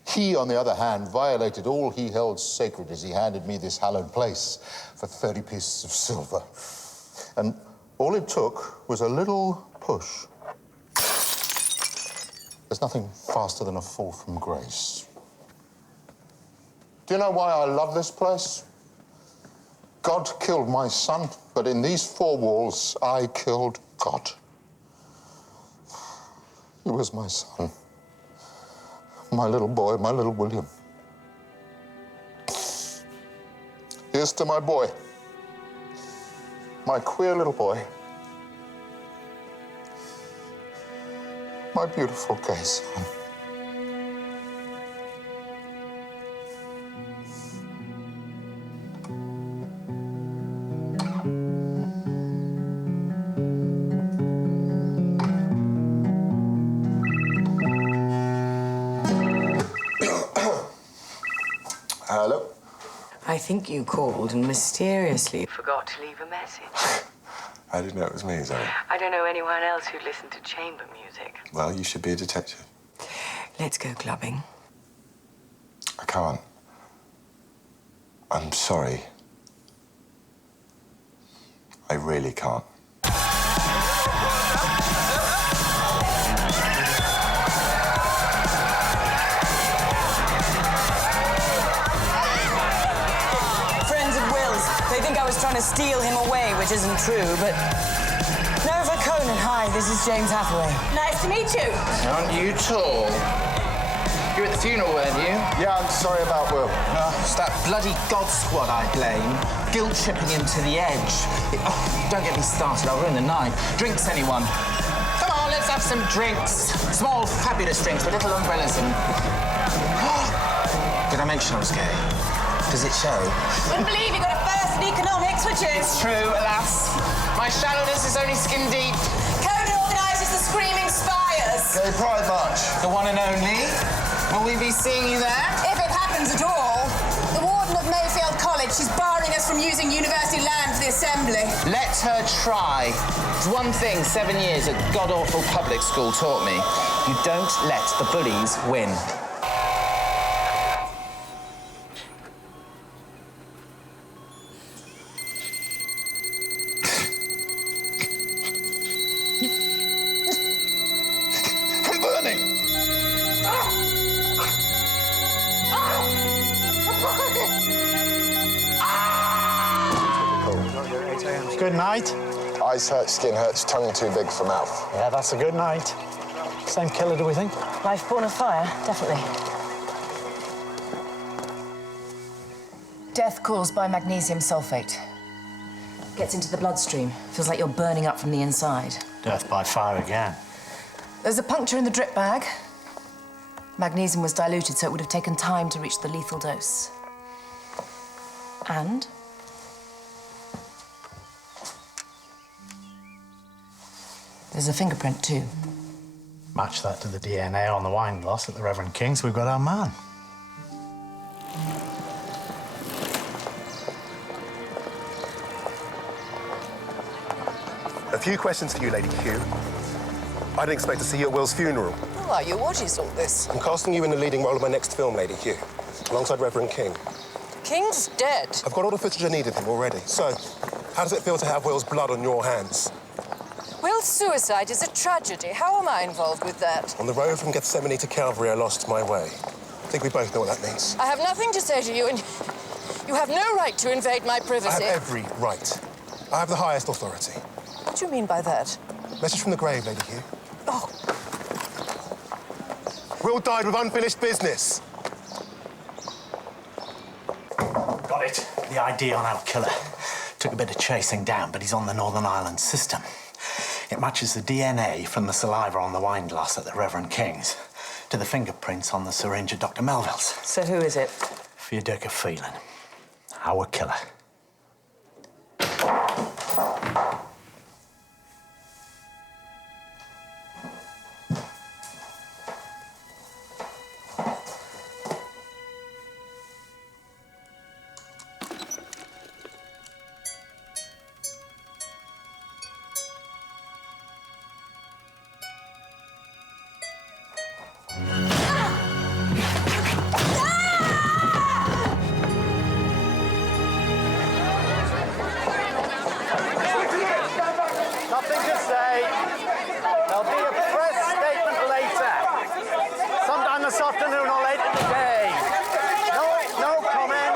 He, on the other hand, violated all he held sacred as he handed me this hallowed place for 30 pieces of silver. And all it took was a little push. There's nothing faster than a fall from grace. Do you know why I love this place? God killed my son, but in these four walls, I killed God. He was my son. My little boy, my little William. Here's to my boy. My queer little boy. My beautiful gay son. Hello? I think you called and mysteriously Forgot to leave a message. I didn't know it was me, Zoe. I don't know anyone else who'd listen to chamber music. Well, you should be a detective. Let's go clubbing. I can't. I'm sorry. I really can't. Friends of Will's. They think I was trying to steal him away, which isn't true, but... Nova Conan, hi, this is James Hathaway. Nice to meet you. Aren't you tall? You were at the funeral, weren't you? Yeah, I'm sorry about Will. It's that bloody God Squad I blame. Guilt-tripping him to the edge. Don't get me started, I'll ruin the night. Drinks, anyone? Come on, let's have some drinks. Small, fabulous drinks with little umbrellas in. Did I mention I was gay? Does it show? Wouldn't believe you got a first in economics, would you? It's true, alas. My shallowness is only skin deep. Conan organises the Screaming Spires. Gay Pride March. The one and only. Will we be seeing you there? If it happens at all. The warden of Mayfield College, she's barring us from using university land for the assembly. Let her try. There's one thing 7 years at god-awful public school taught me. You don't let the bullies win. I'm burning! Good night. Eyes hurt, skin hurts, tongue too big for mouth. Yeah, that's a good night. Same killer, do we think? Life born of fire, definitely. Death caused by magnesium sulfate. Gets into the bloodstream. Feels like you're burning up from the inside. Death by fire again. There's a puncture in the drip bag. Magnesium was diluted, so it would have taken time to reach the lethal dose. And there's a fingerprint, too. Match that to the DNA on the wine glass at the Reverend King's, we've got our man. A few questions for you, Lady Hugh. I didn't expect to see you at Will's funeral. Who are you? What is all this? I'm casting you in the leading role of my next film, Lady Hugh, alongside Reverend King. King's dead. I've got all the footage I need of him already. So, how does it feel to have Will's blood on your hands? Will's suicide is a tragedy. How am I involved with that? On the road from Gethsemane to Calvary, I lost my way. I think we both know what that means. I have nothing to say to you, and you have no right to invade my privacy. I have every right. I have the highest authority. What do you mean by that? Message from the grave, Lady Hugh. Oh. Will died with unfinished business. Got it. The ID on our killer. Took a bit of chasing down, but he's on the Northern Ireland system. It matches the DNA from the saliva on the wine glass at the Reverend King's to the fingerprints on the syringe at Dr. Melville's. So who is it? 𝑓𝑖𝑟𝑒, our killer. Nothing to say. There'll be a press statement later. Sometime this afternoon or late in the day. No comment.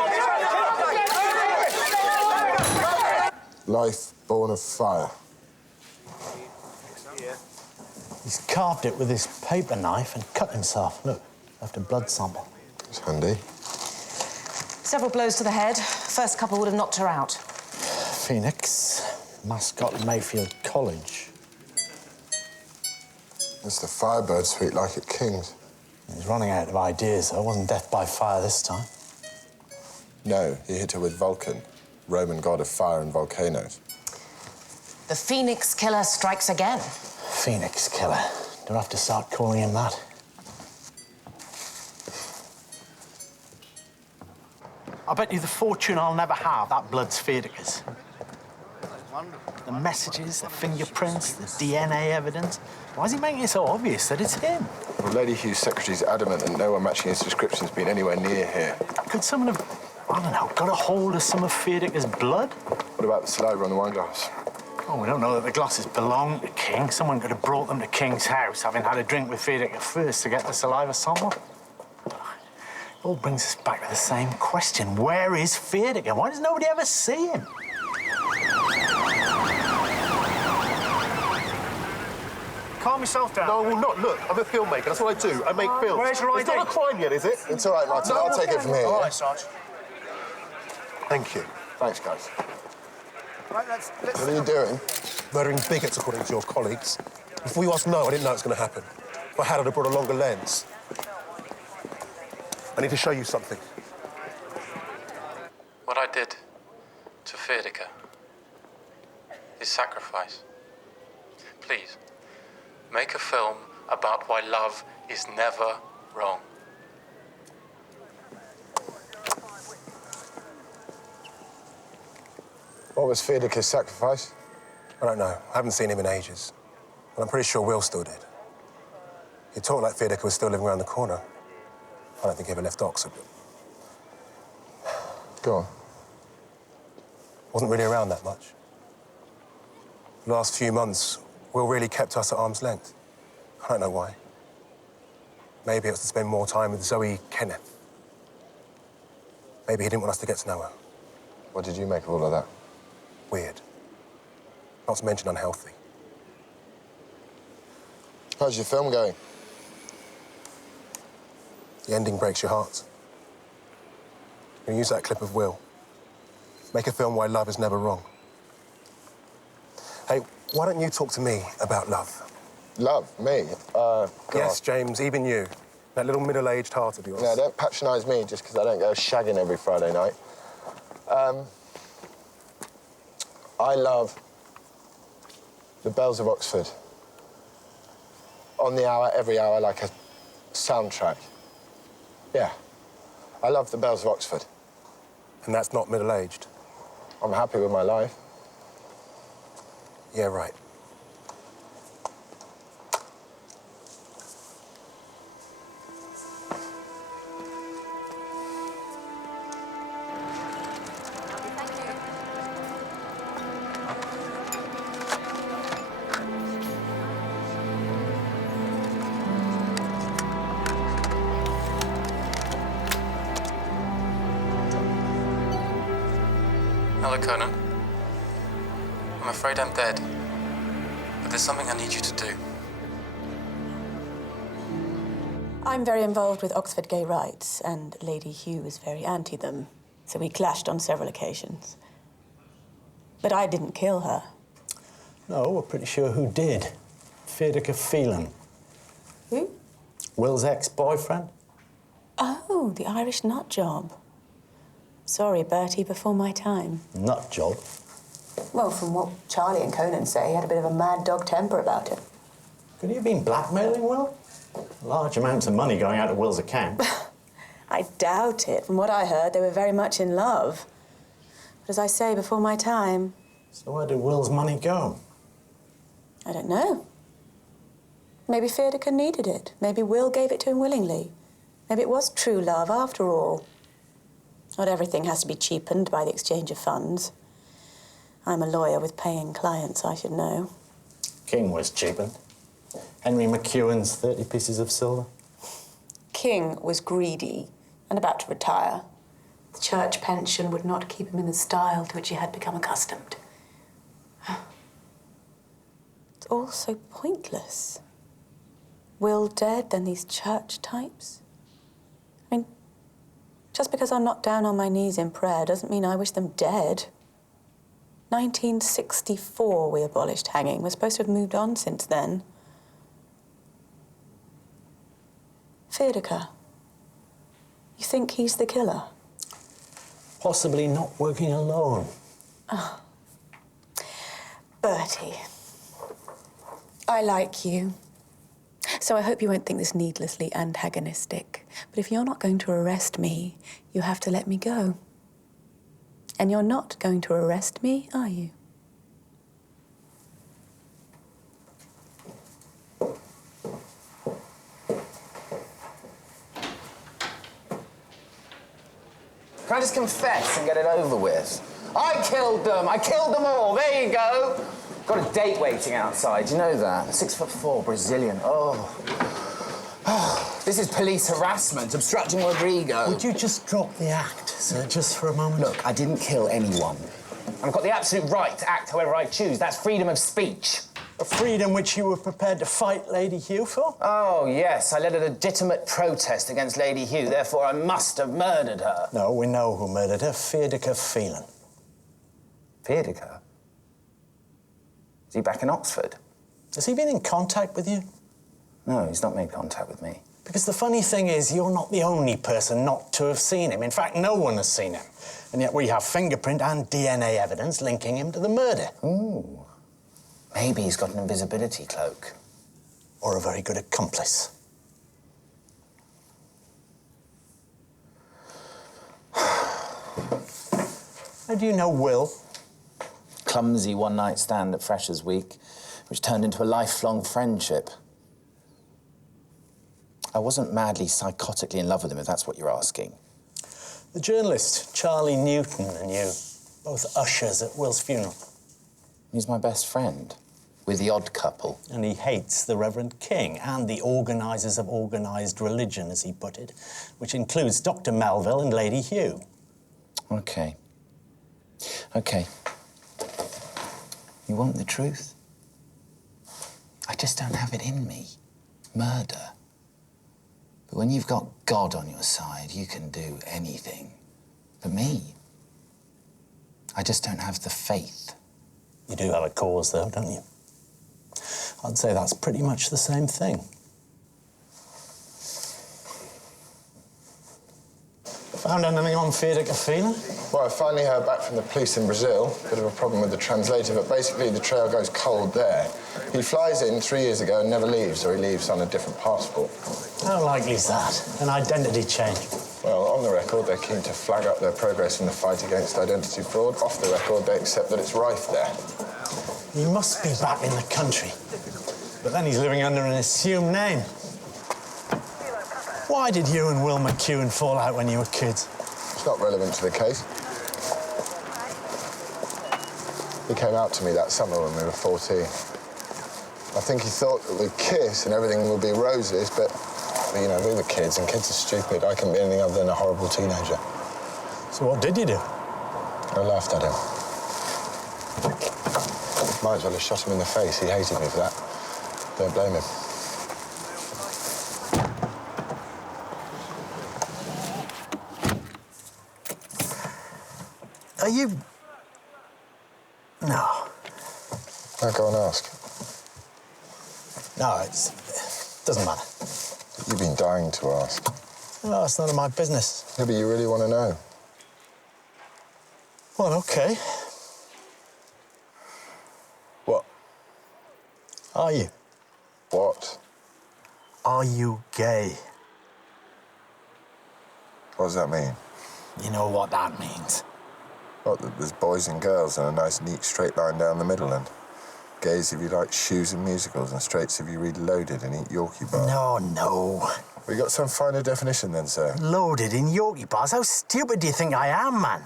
Life born of fire. He's carved it with his paper knife and cut himself. Look, left a blood sample. It's handy. Several blows to the head. First couple would have knocked her out. Phoenix, mascot of Mayfield College. It's the Firebird suite like at King's. He's running out of ideas, though. It wasn't death by fire this time. No, he hit her with Vulcan, Roman god of fire and volcanoes. The Phoenix killer strikes again. Phoenix killer. Do I have to start calling him that? I bet you the fortune I'll never have, that blood's Wiedeker's. The messages, the fingerprints, the DNA evidence. Why is he making it so obvious that it's him? Well, Lady Hugh's secretary's adamant that no one matching his description's been anywhere near here. Could someone have, I don't know, got a hold of some of Wiedeker's blood? What about the saliva on the wine glass? Oh, we don't know that the glasses belong to King. Someone could have brought them to King's house, having had a drink with Wiedeker first to get the saliva sample. It all brings us back to the same question. Where is Wiedeker? Why does nobody ever see him? Calm yourself down. No, I will not. Look, I'm a filmmaker. That's what I do. I make films. Where's your It's ID? not a crime yet, is it? It's all right, Martin. No, I'll take it from here. All right, Sarge. Thank you. Thanks, guys. Right, let's... What are you doing? Murdering bigots, according to your colleagues. Before you ask no, I didn't know it was going to happen. If I had, I'd have brought a longer lens. I need to show you something. What I did to Wiedeker is sacrifice. Please, make a film about why love is never wrong. What was Wiedeker's sacrifice? I don't know. I haven't seen him in ages. But I'm pretty sure Will still did. He talked like Wiedeker was still living around the corner. I don't think he ever left Oxford. Go on. Wasn't really around that much. The last few months, Will really kept us at arm's length. I don't know why. Maybe it was to spend more time with Zoë Kenneth. Maybe he didn't want us to get to know her. What did you make of all of that? Weird. Not to mention unhealthy. How's your film going? The ending breaks your heart. I'm gonna use that clip of Will. Make a film why love is never wrong. Hey, why don't you talk to me about love? Love? Me? Yes, James, even you. That little middle-aged heart of yours. Yeah, don't patronise me just because I don't go shagging every Friday night. I love the bells of Oxford. On the hour, every hour, like a soundtrack. Yeah. I love the bells of Oxford. And that's not middle-aged? I'm happy with my life. Yeah, right. Hello, Conan. I'm afraid I'm dead, but there's something I need you to do. I'm very involved with Oxford gay rights, and Lady Hugh is very anti them, so we clashed on several occasions. But I didn't kill her. No, we're pretty sure who did. 𝑒𝑖𝑟𝑒. Who? Will's ex-boyfriend. Oh, the Irish nut job. Sorry, Bertie, before my time. Nut job? Well, from what Charlie and Conan say, he had a bit of a mad dog temper about it. Could he have been blackmailing Will? Large amounts of money going out of Will's account. I doubt it. From what I heard, they were very much in love. But as I say, before my time... So where did Will's money go? I don't know. Maybe 𝑒𝑖𝑟𝑒 needed it. Maybe Will gave it to him willingly. Maybe it was true love, after all. Not everything has to be cheapened by the exchange of funds. I'm a lawyer with paying clients, I should know. King was cheapened. Henry McEwan's 30 pieces of silver. King was greedy and about to retire. The church pension would not keep him in the style to which he had become accustomed. It's all so pointless. Will dead, then these church types. I mean, just because I'm not down on my knees in prayer doesn't mean I wish them dead. 1964 we abolished hanging. We're supposed to have moved on since then. 𝑒𝑖𝑟𝑒. You think he's the killer? Possibly not working alone. Oh. Bertie, I like you. So I hope you won't think this needlessly antagonistic. But if you're not going to arrest me, you have to let me go. And you're not going to arrest me, are you? Can I just confess and get it over with? I killed them! I killed them all! There you go! Got a date waiting outside, you know that? 6'4", Brazilian. Oh. This is police harassment, obstructing Rodrigo. Would you just drop the act, sir, just for a moment? Look, I didn't kill anyone. I've got the absolute right to act however I choose. That's freedom of speech. A freedom which you were prepared to fight Lady Hugh for? Oh, yes. I led a legitimate protest against Lady Hugh. Therefore, I must have murdered her. No, we know who murdered her. 𝑒𝑖𝑟𝑒. 𝑒𝑖𝑟𝑒? Is he back in Oxford? Has he been in contact with you? No, he's not made contact with me. Because the funny thing is, you're not the only person not to have seen him. In fact, no one has seen him. And yet we have fingerprint and DNA evidence linking him to the murder. Ooh. Maybe he's got an invisibility cloak. Or a very good accomplice. How do you know Will? Clumsy one-night stand at Freshers' Week, which turned into a lifelong friendship. I wasn't madly, psychotically in love with him, if that's what you're asking. The journalist, Charlie Newton, and you, both ushers at Will's funeral. He's my best friend. We're the odd couple. And he hates the Reverend King and the organisers of organised religion, as he put it, which includes Dr. Melville and Lady Hugh. OK. OK. You want the truth? I just don't have it in me. Murder. But when you've got God on your side, you can do anything. But me, I just don't have the faith. You do have a cause, though, don't you? I'd say that's pretty much the same thing. Found anything on 𝑒𝑖𝑟𝑒? Well, I finally heard back from the police in Brazil. Bit of a problem with the translator, but basically the trail goes cold there. He flies in 3 years ago and never leaves, or he leaves on a different passport. How likely is that? An identity change? Well, on the record, they're keen to flag up their progress in the fight against identity fraud. Off the record, they accept that it's rife there. He must be back in the country. But then he's living under an assumed name. Why did you and Will McEwan fall out when you were kids? It's not relevant to the case. He came out to me that summer when we were 14. I think he thought that we'd kiss and everything would be roses, but, you know, we were kids and kids are stupid. I couldn't be anything other than a horrible teenager. So what did you do? I laughed at him. Might as well have shot him in the face. He hated me for that. Don't blame him. Are you... No. I'll go and ask. No, it doesn't matter. You've been dying to ask. No, it's none of my business. Yeah, but you really want to know. Well, OK. What? Are you? What? Are you gay? What does that mean? You know what that means. What, that there's boys and girls and a nice, neat, straight line down the middle, and gays if you like shoes and musicals, and straights if you read Loaded and eat Yorkie bars. No. We got some finer definition then, sir. Loaded in Yorkie bars? How stupid do you think I am, man?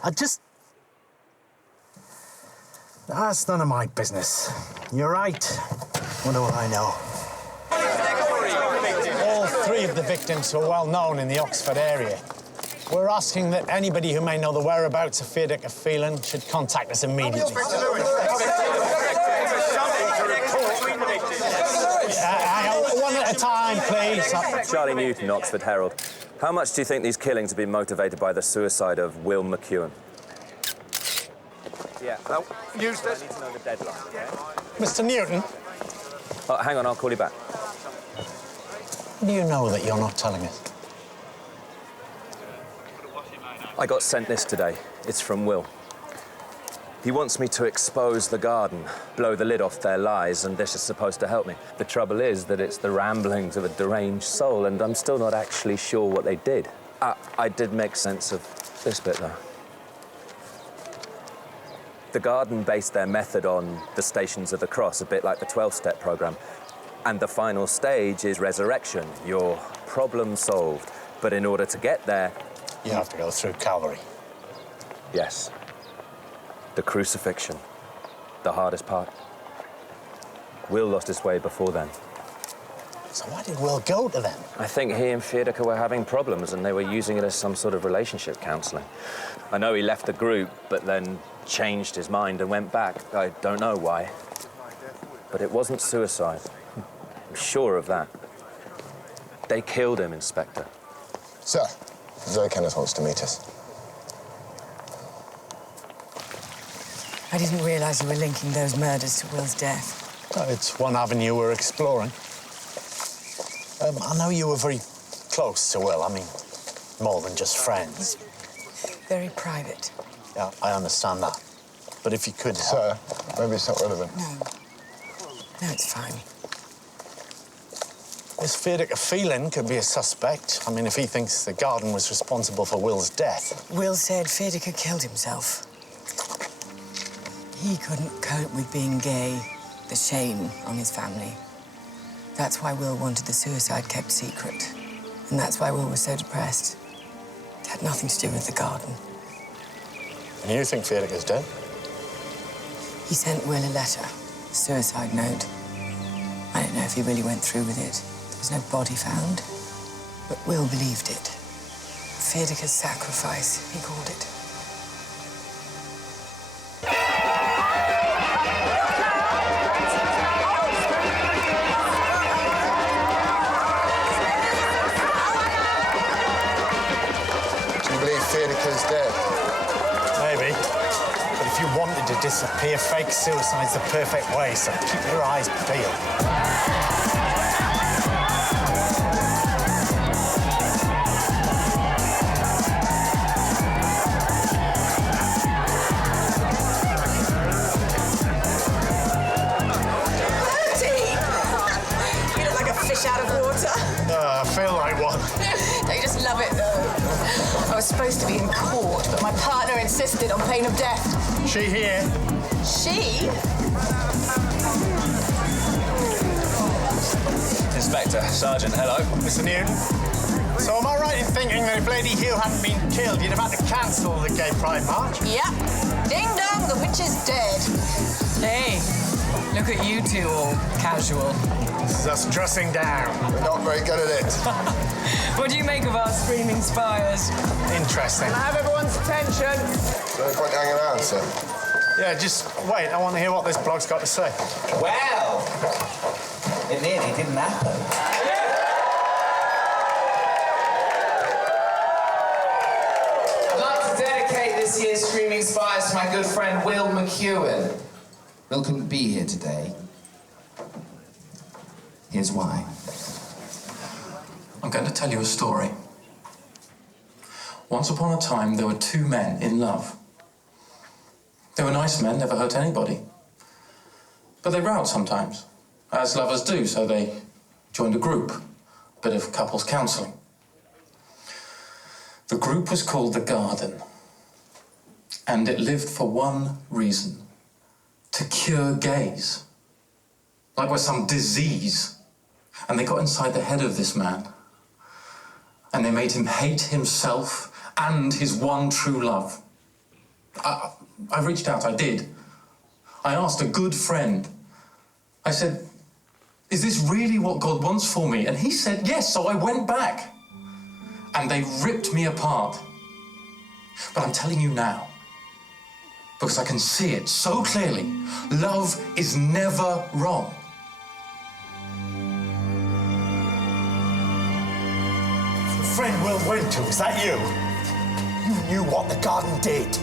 That's none of my business. You're right. Wonder what I know. All three of the victims were well known in the Oxford area. We're asking that anybody who may know the whereabouts of Fíorchaigh Phelan should contact us immediately. One at a time, please. Charlie Newton, Oxford Herald. How much do you think these killings have been motivated by the suicide of Will McEwan? Yeah. Hello? Eustace? I need to know the deadline, okay? Mr. Newton? Oh, hang on, I'll call you back. How do you know that you're not telling us? I got sent this today. It's from Will. He wants me to expose the garden, blow the lid off their lies, and this is supposed to help me. The trouble is that it's the ramblings of a deranged soul, and I'm still not actually sure what they did. I did make sense of this bit, though. The garden based their method on the Stations of the Cross, a bit like the 12-step program. And the final stage is resurrection, your problem solved. But in order to get there... You have to go through Calvary. Yes. The crucifixion. The hardest part. Will lost his way before then. So why did Will go to them? I think he and Fíorchaigh were having problems and they were using it as some sort of relationship counselling. I know he left the group, but then changed his mind and went back. I don't know why. But it wasn't suicide. I'm sure of that. They killed him, Inspector. Sir, Zoë Kenneth wants to meet us. I didn't realise you were linking those murders to Will's death. Well, it's one avenue we're exploring. I know you were very close to Will. I mean, more than just friends. Very private. Yeah, I understand that. But if you could... Sir, maybe it's not relevant. No, it's fine. This Fíorchaigh Phelan could be a suspect. I mean, if he thinks the garden was responsible for Will's death. Will said Fíorchaigh killed himself. He couldn't cope with being gay, the shame on his family. That's why Will wanted the suicide kept secret. And that's why Will was so depressed. It had nothing to do with the garden. And you think Fíorchaigh's dead? He sent Will a letter, a suicide note. I don't know if he really went through with it. There was no body found. But Will believed it. Fíorchaigh's sacrifice, he called it. Fíorchaigh's dead. Maybe. But if you wanted to disappear, fake suicide's the perfect way, so keep your eyes peeled. You look like a fish out of water. I feel like one. Don't you just love it, though? I was supposed to be in court, but my partner insisted on pain of death. She here. She? Inspector, Sergeant, hello. Mr. Newton. So am I right in thinking that if Lady Hugh hadn't been killed, you'd have had to cancel the Gay Pride March? Yep. Ding dong, the witch is dead. Hey, look at you two all casual. This is us dressing down. We're not very good at it. What do you make of our screaming spires? Interesting. Can I have everyone's attention? So no point hanging around, sir. Yeah, just wait. I want to hear what this bloke's got to say. Well, it nearly didn't happen. I'd like to dedicate this year's Screaming Spies to my good friend Will McEwan. Will couldn't be here today. Here's why. I'm going to tell you a story. Once upon a time, there were two men in love. They were nice men, never hurt anybody. But they rowed sometimes, as lovers do, so they joined a group, a bit of couples counselling. The group was called The Garden, and it lived for one reason: to cure gays. Like we're some disease. And they got inside the head of this man, and they made him hate himself and his one true love. I reached out, I did. I asked a good friend. I said, is this really what God wants for me? And he said, yes, so I went back. And they ripped me apart. But I'm telling you now, because I can see it so clearly, love is never wrong. The friend Will went to, is that you? You knew what the garden did.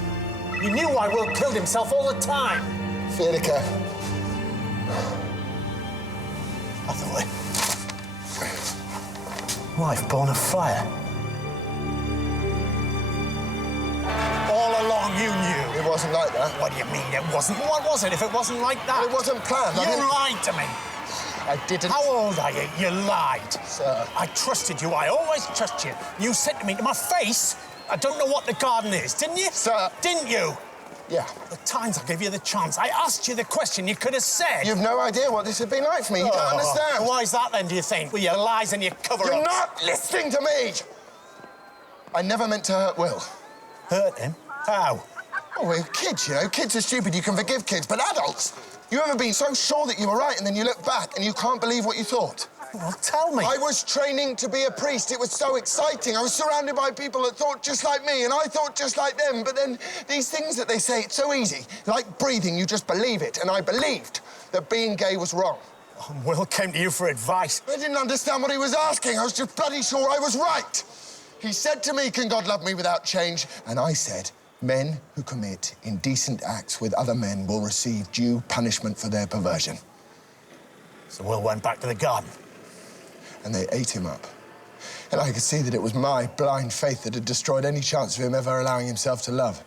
You knew why Will killed himself all the time. Federica. Hathaway. Life born of fire. All along you knew. It wasn't like that. What do you mean it wasn't? What was it if it wasn't like that? It wasn't planned. You lied to me. I didn't. How old are you? You lied. Sir. I trusted you. I always trust you. You said to me to my face, I don't know what the garden is, didn't you? Sir. Didn't you? Yeah. The times I gave you the chance, I asked you the question you could have said. You've no idea what this has been like for me. You don't understand. Why is that then, do you think? With your lies and your cover-ups. You're not listening to me. I never meant to hurt Will. Hurt him? How? Oh, we're kids, you know. Kids are stupid. You can forgive kids, but adults, you ever been so sure that you were right and then you look back and you can't believe what you thought? Well, tell me. I was training to be a priest. It was so exciting. I was surrounded by people that thought just like me, and I thought just like them. But then these things that they say, it's so easy. Like breathing, you just believe it. And I believed that being gay was wrong. Will came to you for advice. I didn't understand what he was asking. I was just bloody sure I was right. He said to me, can God love me without change? And I said, men who commit indecent acts with other men will receive due punishment for their perversion. So Will went back to the garden. And they ate him up. And I could see that it was my blind faith that had destroyed any chance of him ever allowing himself to love.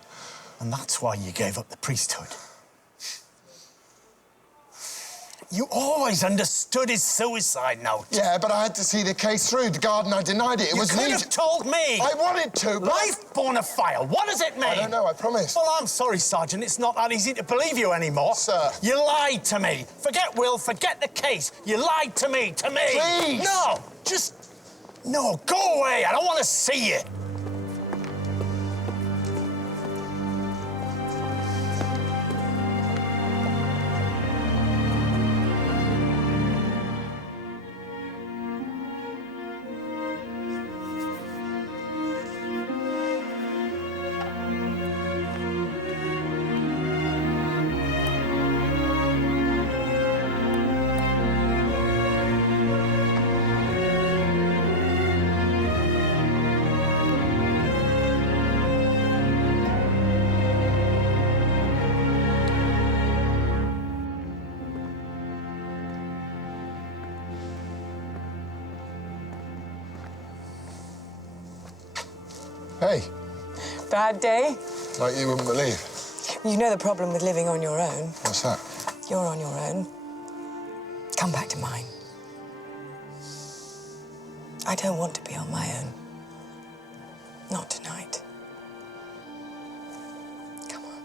And that's why you gave up the priesthood. You always understood his suicide note. Yeah, but I had to see the case through. The garden, I denied it. It was You could have told me. I wanted to, but... Life born of fire. What does it mean? I don't know, I promise. Well, I'm sorry, Sergeant. It's not that easy to believe you anymore. Sir. You lied to me. Forget Will, forget the case. You lied to me, Please. No, just... No, go away. I don't want to see you. Hey. Bad day? Like you wouldn't believe. You know the problem with living on your own. What's that? You're on your own. Come back to mine. I don't want to be on my own. Not tonight. Come on.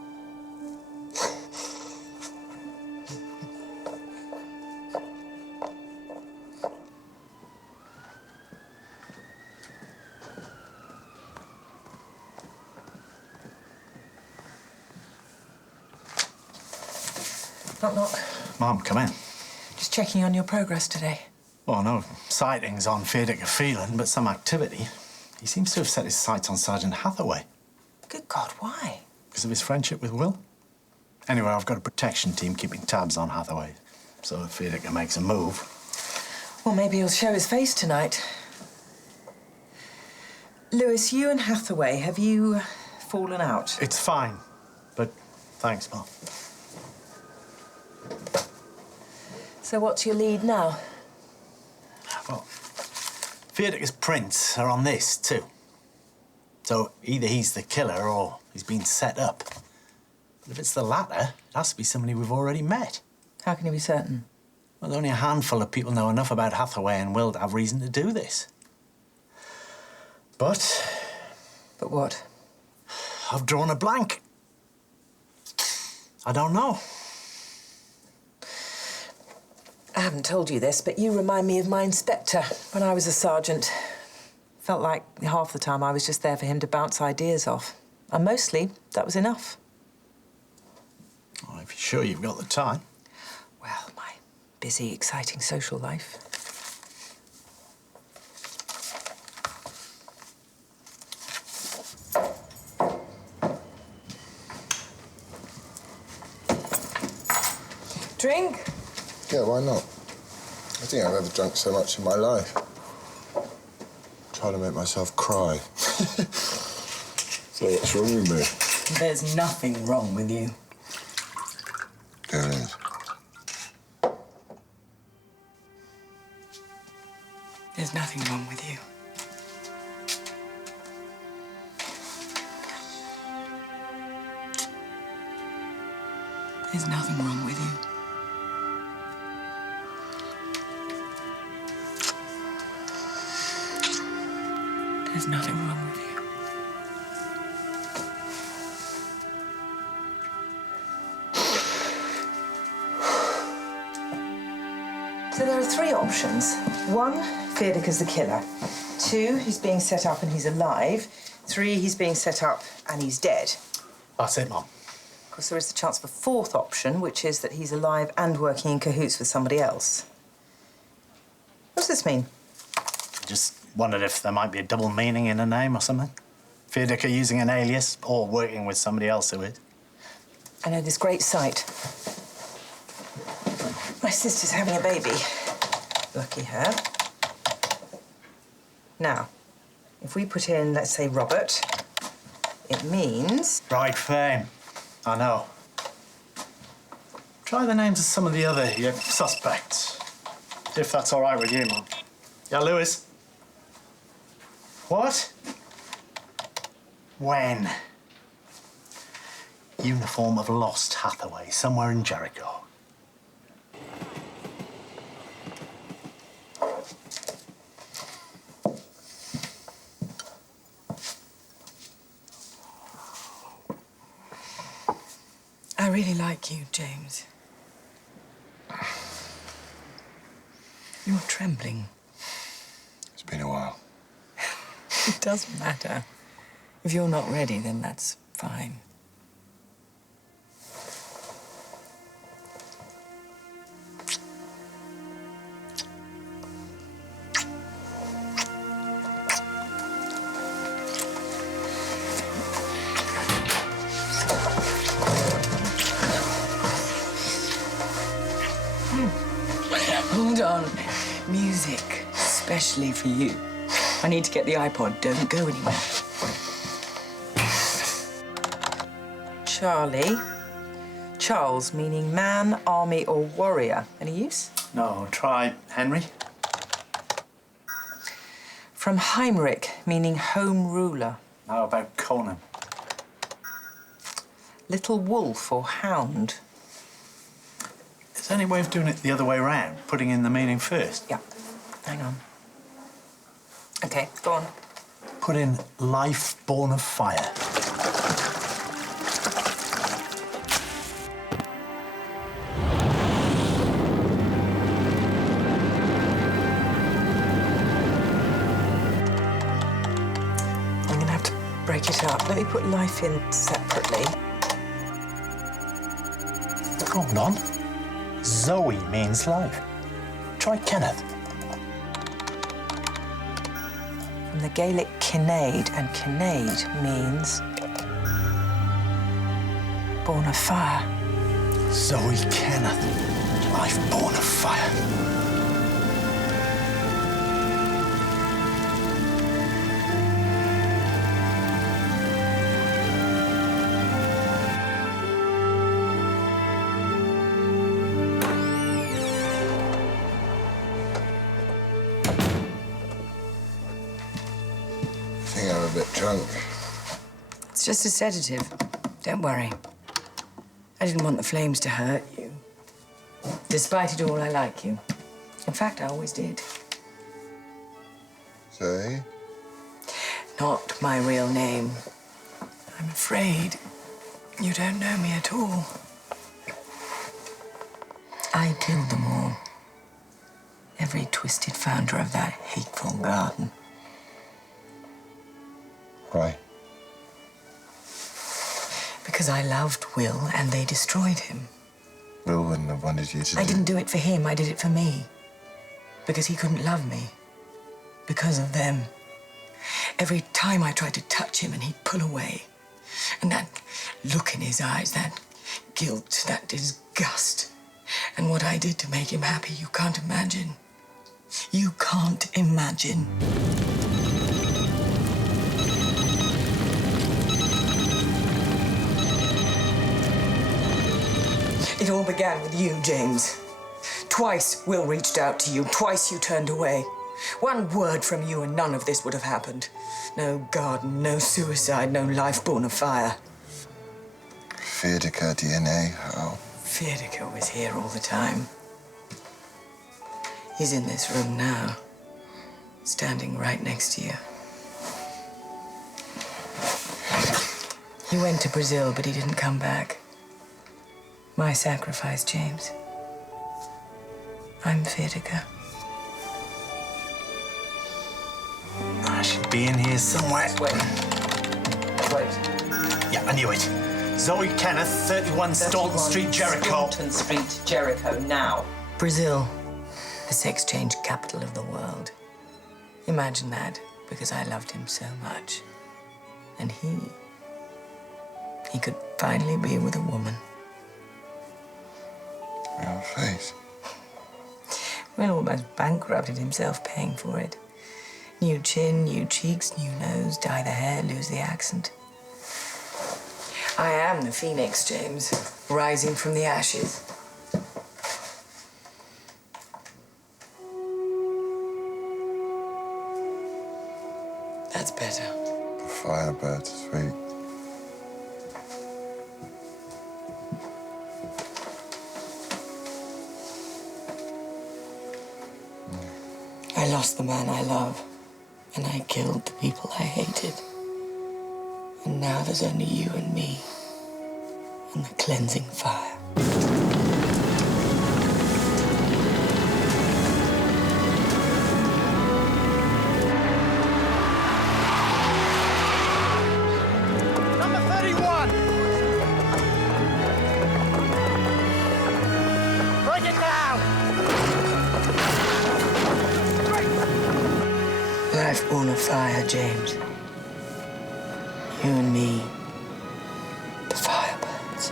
Knock, knock. Mum, come in. Just checking on your progress today. Well, no sightings on 𝑓𝑖𝑟𝑒, but some activity. He seems to have set his sights on Sergeant Hathaway. Good God, why? Because of his friendship with Will. Anyway, I've got a protection team keeping tabs on Hathaway. So if 𝑓𝑖𝑟𝑒 makes a move... Well, maybe he'll show his face tonight. Lewis, you and Hathaway, have you fallen out. It's fine, but thanks, Mom. So what's your lead now? Well, Fiedeka's prints are on this, too. So either he's the killer or he's been set up. But if it's the latter, it has to be somebody we've already met. How can you be certain? Well, only a handful of people know enough about Hathaway and Will to have reason to do this. But what? I've drawn a blank. I don't know. I haven't told you this, but you remind me of my inspector when I was a sergeant. Felt like half the time I was just there for him to bounce ideas off. And mostly, that was enough. Well, if you're sure you've got the time. Well, my busy, exciting social life. Drink? Yeah, why not? I think I've ever drunk so much in my life. Trying to make myself cry. So what's wrong with me? There's nothing wrong with you. There is. There's nothing wrong with you. There's nothing wrong with you. There's nothing wrong with you. So there are three options. One, Fiedeka's the killer. Two, he's being set up and he's alive. Three, he's being set up and he's dead. That's it, Mom. Of course, there is the chance of a fourth option, which is that he's alive and working in cahoots with somebody else. What does this mean? Just wondered if there might be a double meaning in a name or something. Fiedeka using an alias or working with somebody else who is. I know this great site. My sister's having a baby. Lucky her. Now, if we put in, let's say, Robert, it means... Right fame. I know. Try the names of some of the other suspects. If that's all right with you, Mum. Yeah, Lewis? What? When? Uniform of lost Hathaway, somewhere in Jericho. I really like you, James. You're trembling. It's been a while. It doesn't matter. If you're not ready, then that's fine. Hold on. Music, especially for you. I need to get the iPod. Don't go anywhere. Charlie. Charles, meaning man, army, or warrior. Any use? No, try Henry. From Heinrich, meaning home ruler. How about Conan? Little wolf or hound. Is there any way of doing it the other way round? Putting in the meaning first? Yeah. Hang on. OK, go on. Put in life born of fire. I'm going to have to break it up. Let me put life in separately. Hold on. Zoe means life. Try Kenneth. From the Gaelic Kinnaid, and Kinnaid means born of fire. Zoë Kenneth. Life born of fire. drunk. It's just a sedative. Don't worry. I didn't want the flames to hurt you. Despite it all, I like you. In fact, I always did. Zoe? Not my real name. I'm afraid you don't know me at all. I killed them all. Every twisted founder of that hateful garden. Why? Because I loved Will and they destroyed him. Will wouldn't have wanted you to I didn't do it for him, I did it for me. Because he couldn't love me. Because of them. Every time I tried to touch him and he'd pull away. And that look in his eyes, that guilt, that disgust. And what I did to make him happy, you can't imagine. You can't imagine. It all began with you, James. Twice Will reached out to you, twice you turned away. One word from you and none of this would have happened. No garden, no suicide, no life born of fire. Fiedica DNA, oh. Fiedica was here all the time. He's in this room now, standing right next to you. He went to Brazil, but he didn't come back. My sacrifice, James. I'm Fiedica. I should be in here somewhere. Wait. Yeah, I knew it. Zoë Kenneth, 31 Staunton Street, Jericho. Staunton Street, Jericho, now. Brazil, the sex change capital of the world. Imagine that, because I loved him so much. And he could finally be with a woman. Real face. Will almost bankrupted himself paying for it. New chin, new cheeks, new nose, dye the hair, lose the accent. I am the phoenix, James, rising from the ashes. That's better. The firebird, sweet. I lost the man I love, and I killed the people I hated. And now there's only you and me, and the cleansing fire. Number 31! Break it down! Life born of fire, James. You and me, the firebirds.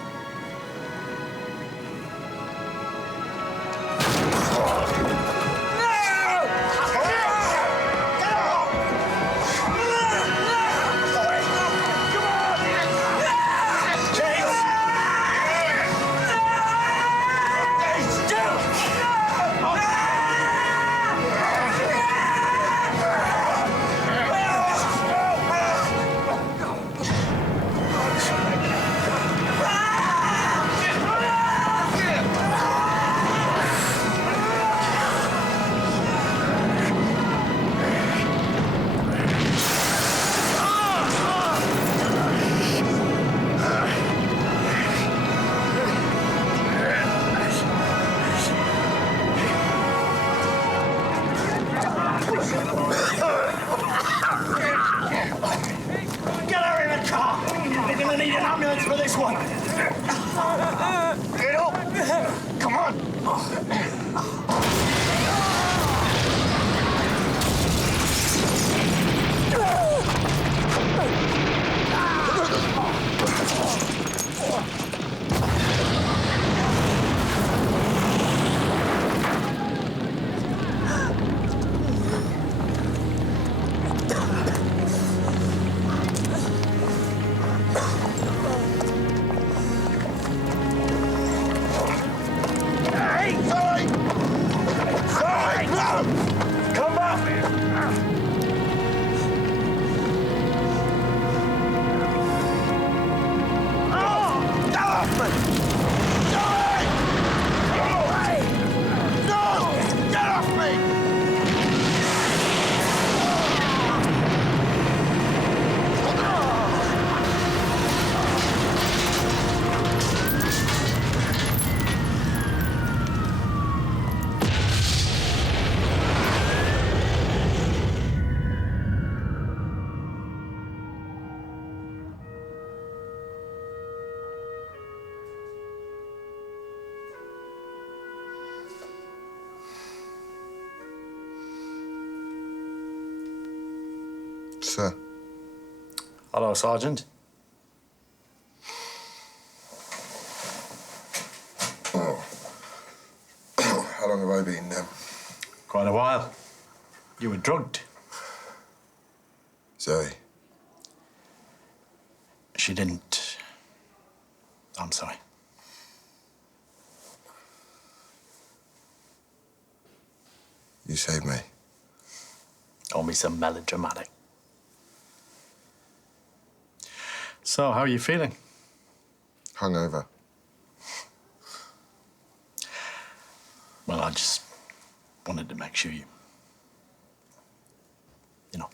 Get her in the car! We're gonna need an ambulance for this one! Get up! Come on! Hey, Zoe! sir. Hello, Sergeant. Oh. How long have I been there? Quite a while. You were drugged. Zoe. She didn't. I'm sorry. You saved me. Don't be so melodramatic. So, how are you feeling? Hungover. Well, I just wanted to make sure you know.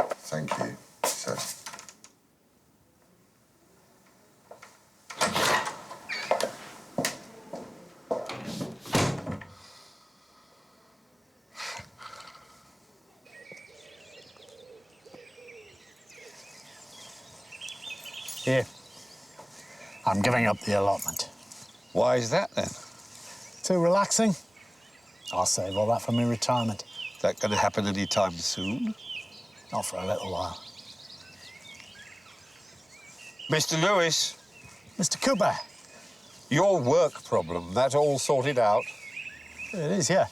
Thank you, sir. Here. I'm giving up the allotment. Why is that, then? Too relaxing. I'll save all that for my retirement. Is that going to happen any time soon? Not for a little while. Mr. Lewis. Mr. Cooper. Your work problem, that all sorted out? It is, yeah.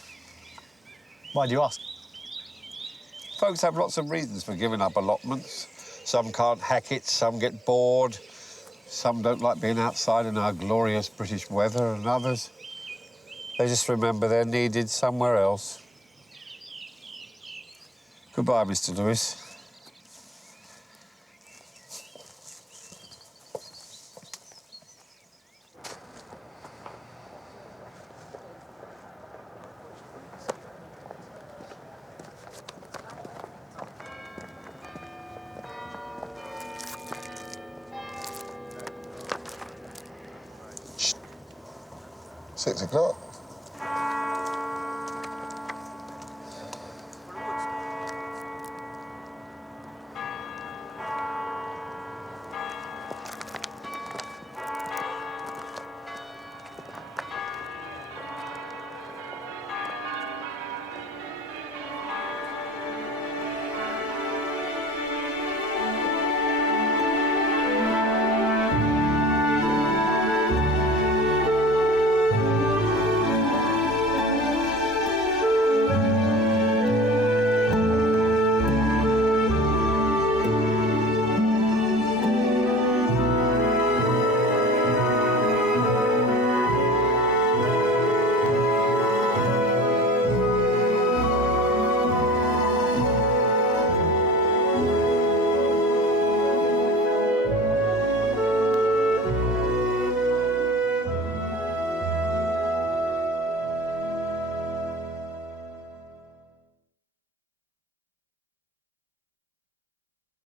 Why do you ask? Folks have lots of reasons for giving up allotments. Some can't hack it, some get bored, some don't like being outside in our glorious British weather, and others, they just remember they're needed somewhere else. Goodbye, Mr. Lewis. Shh. 6 o'clock.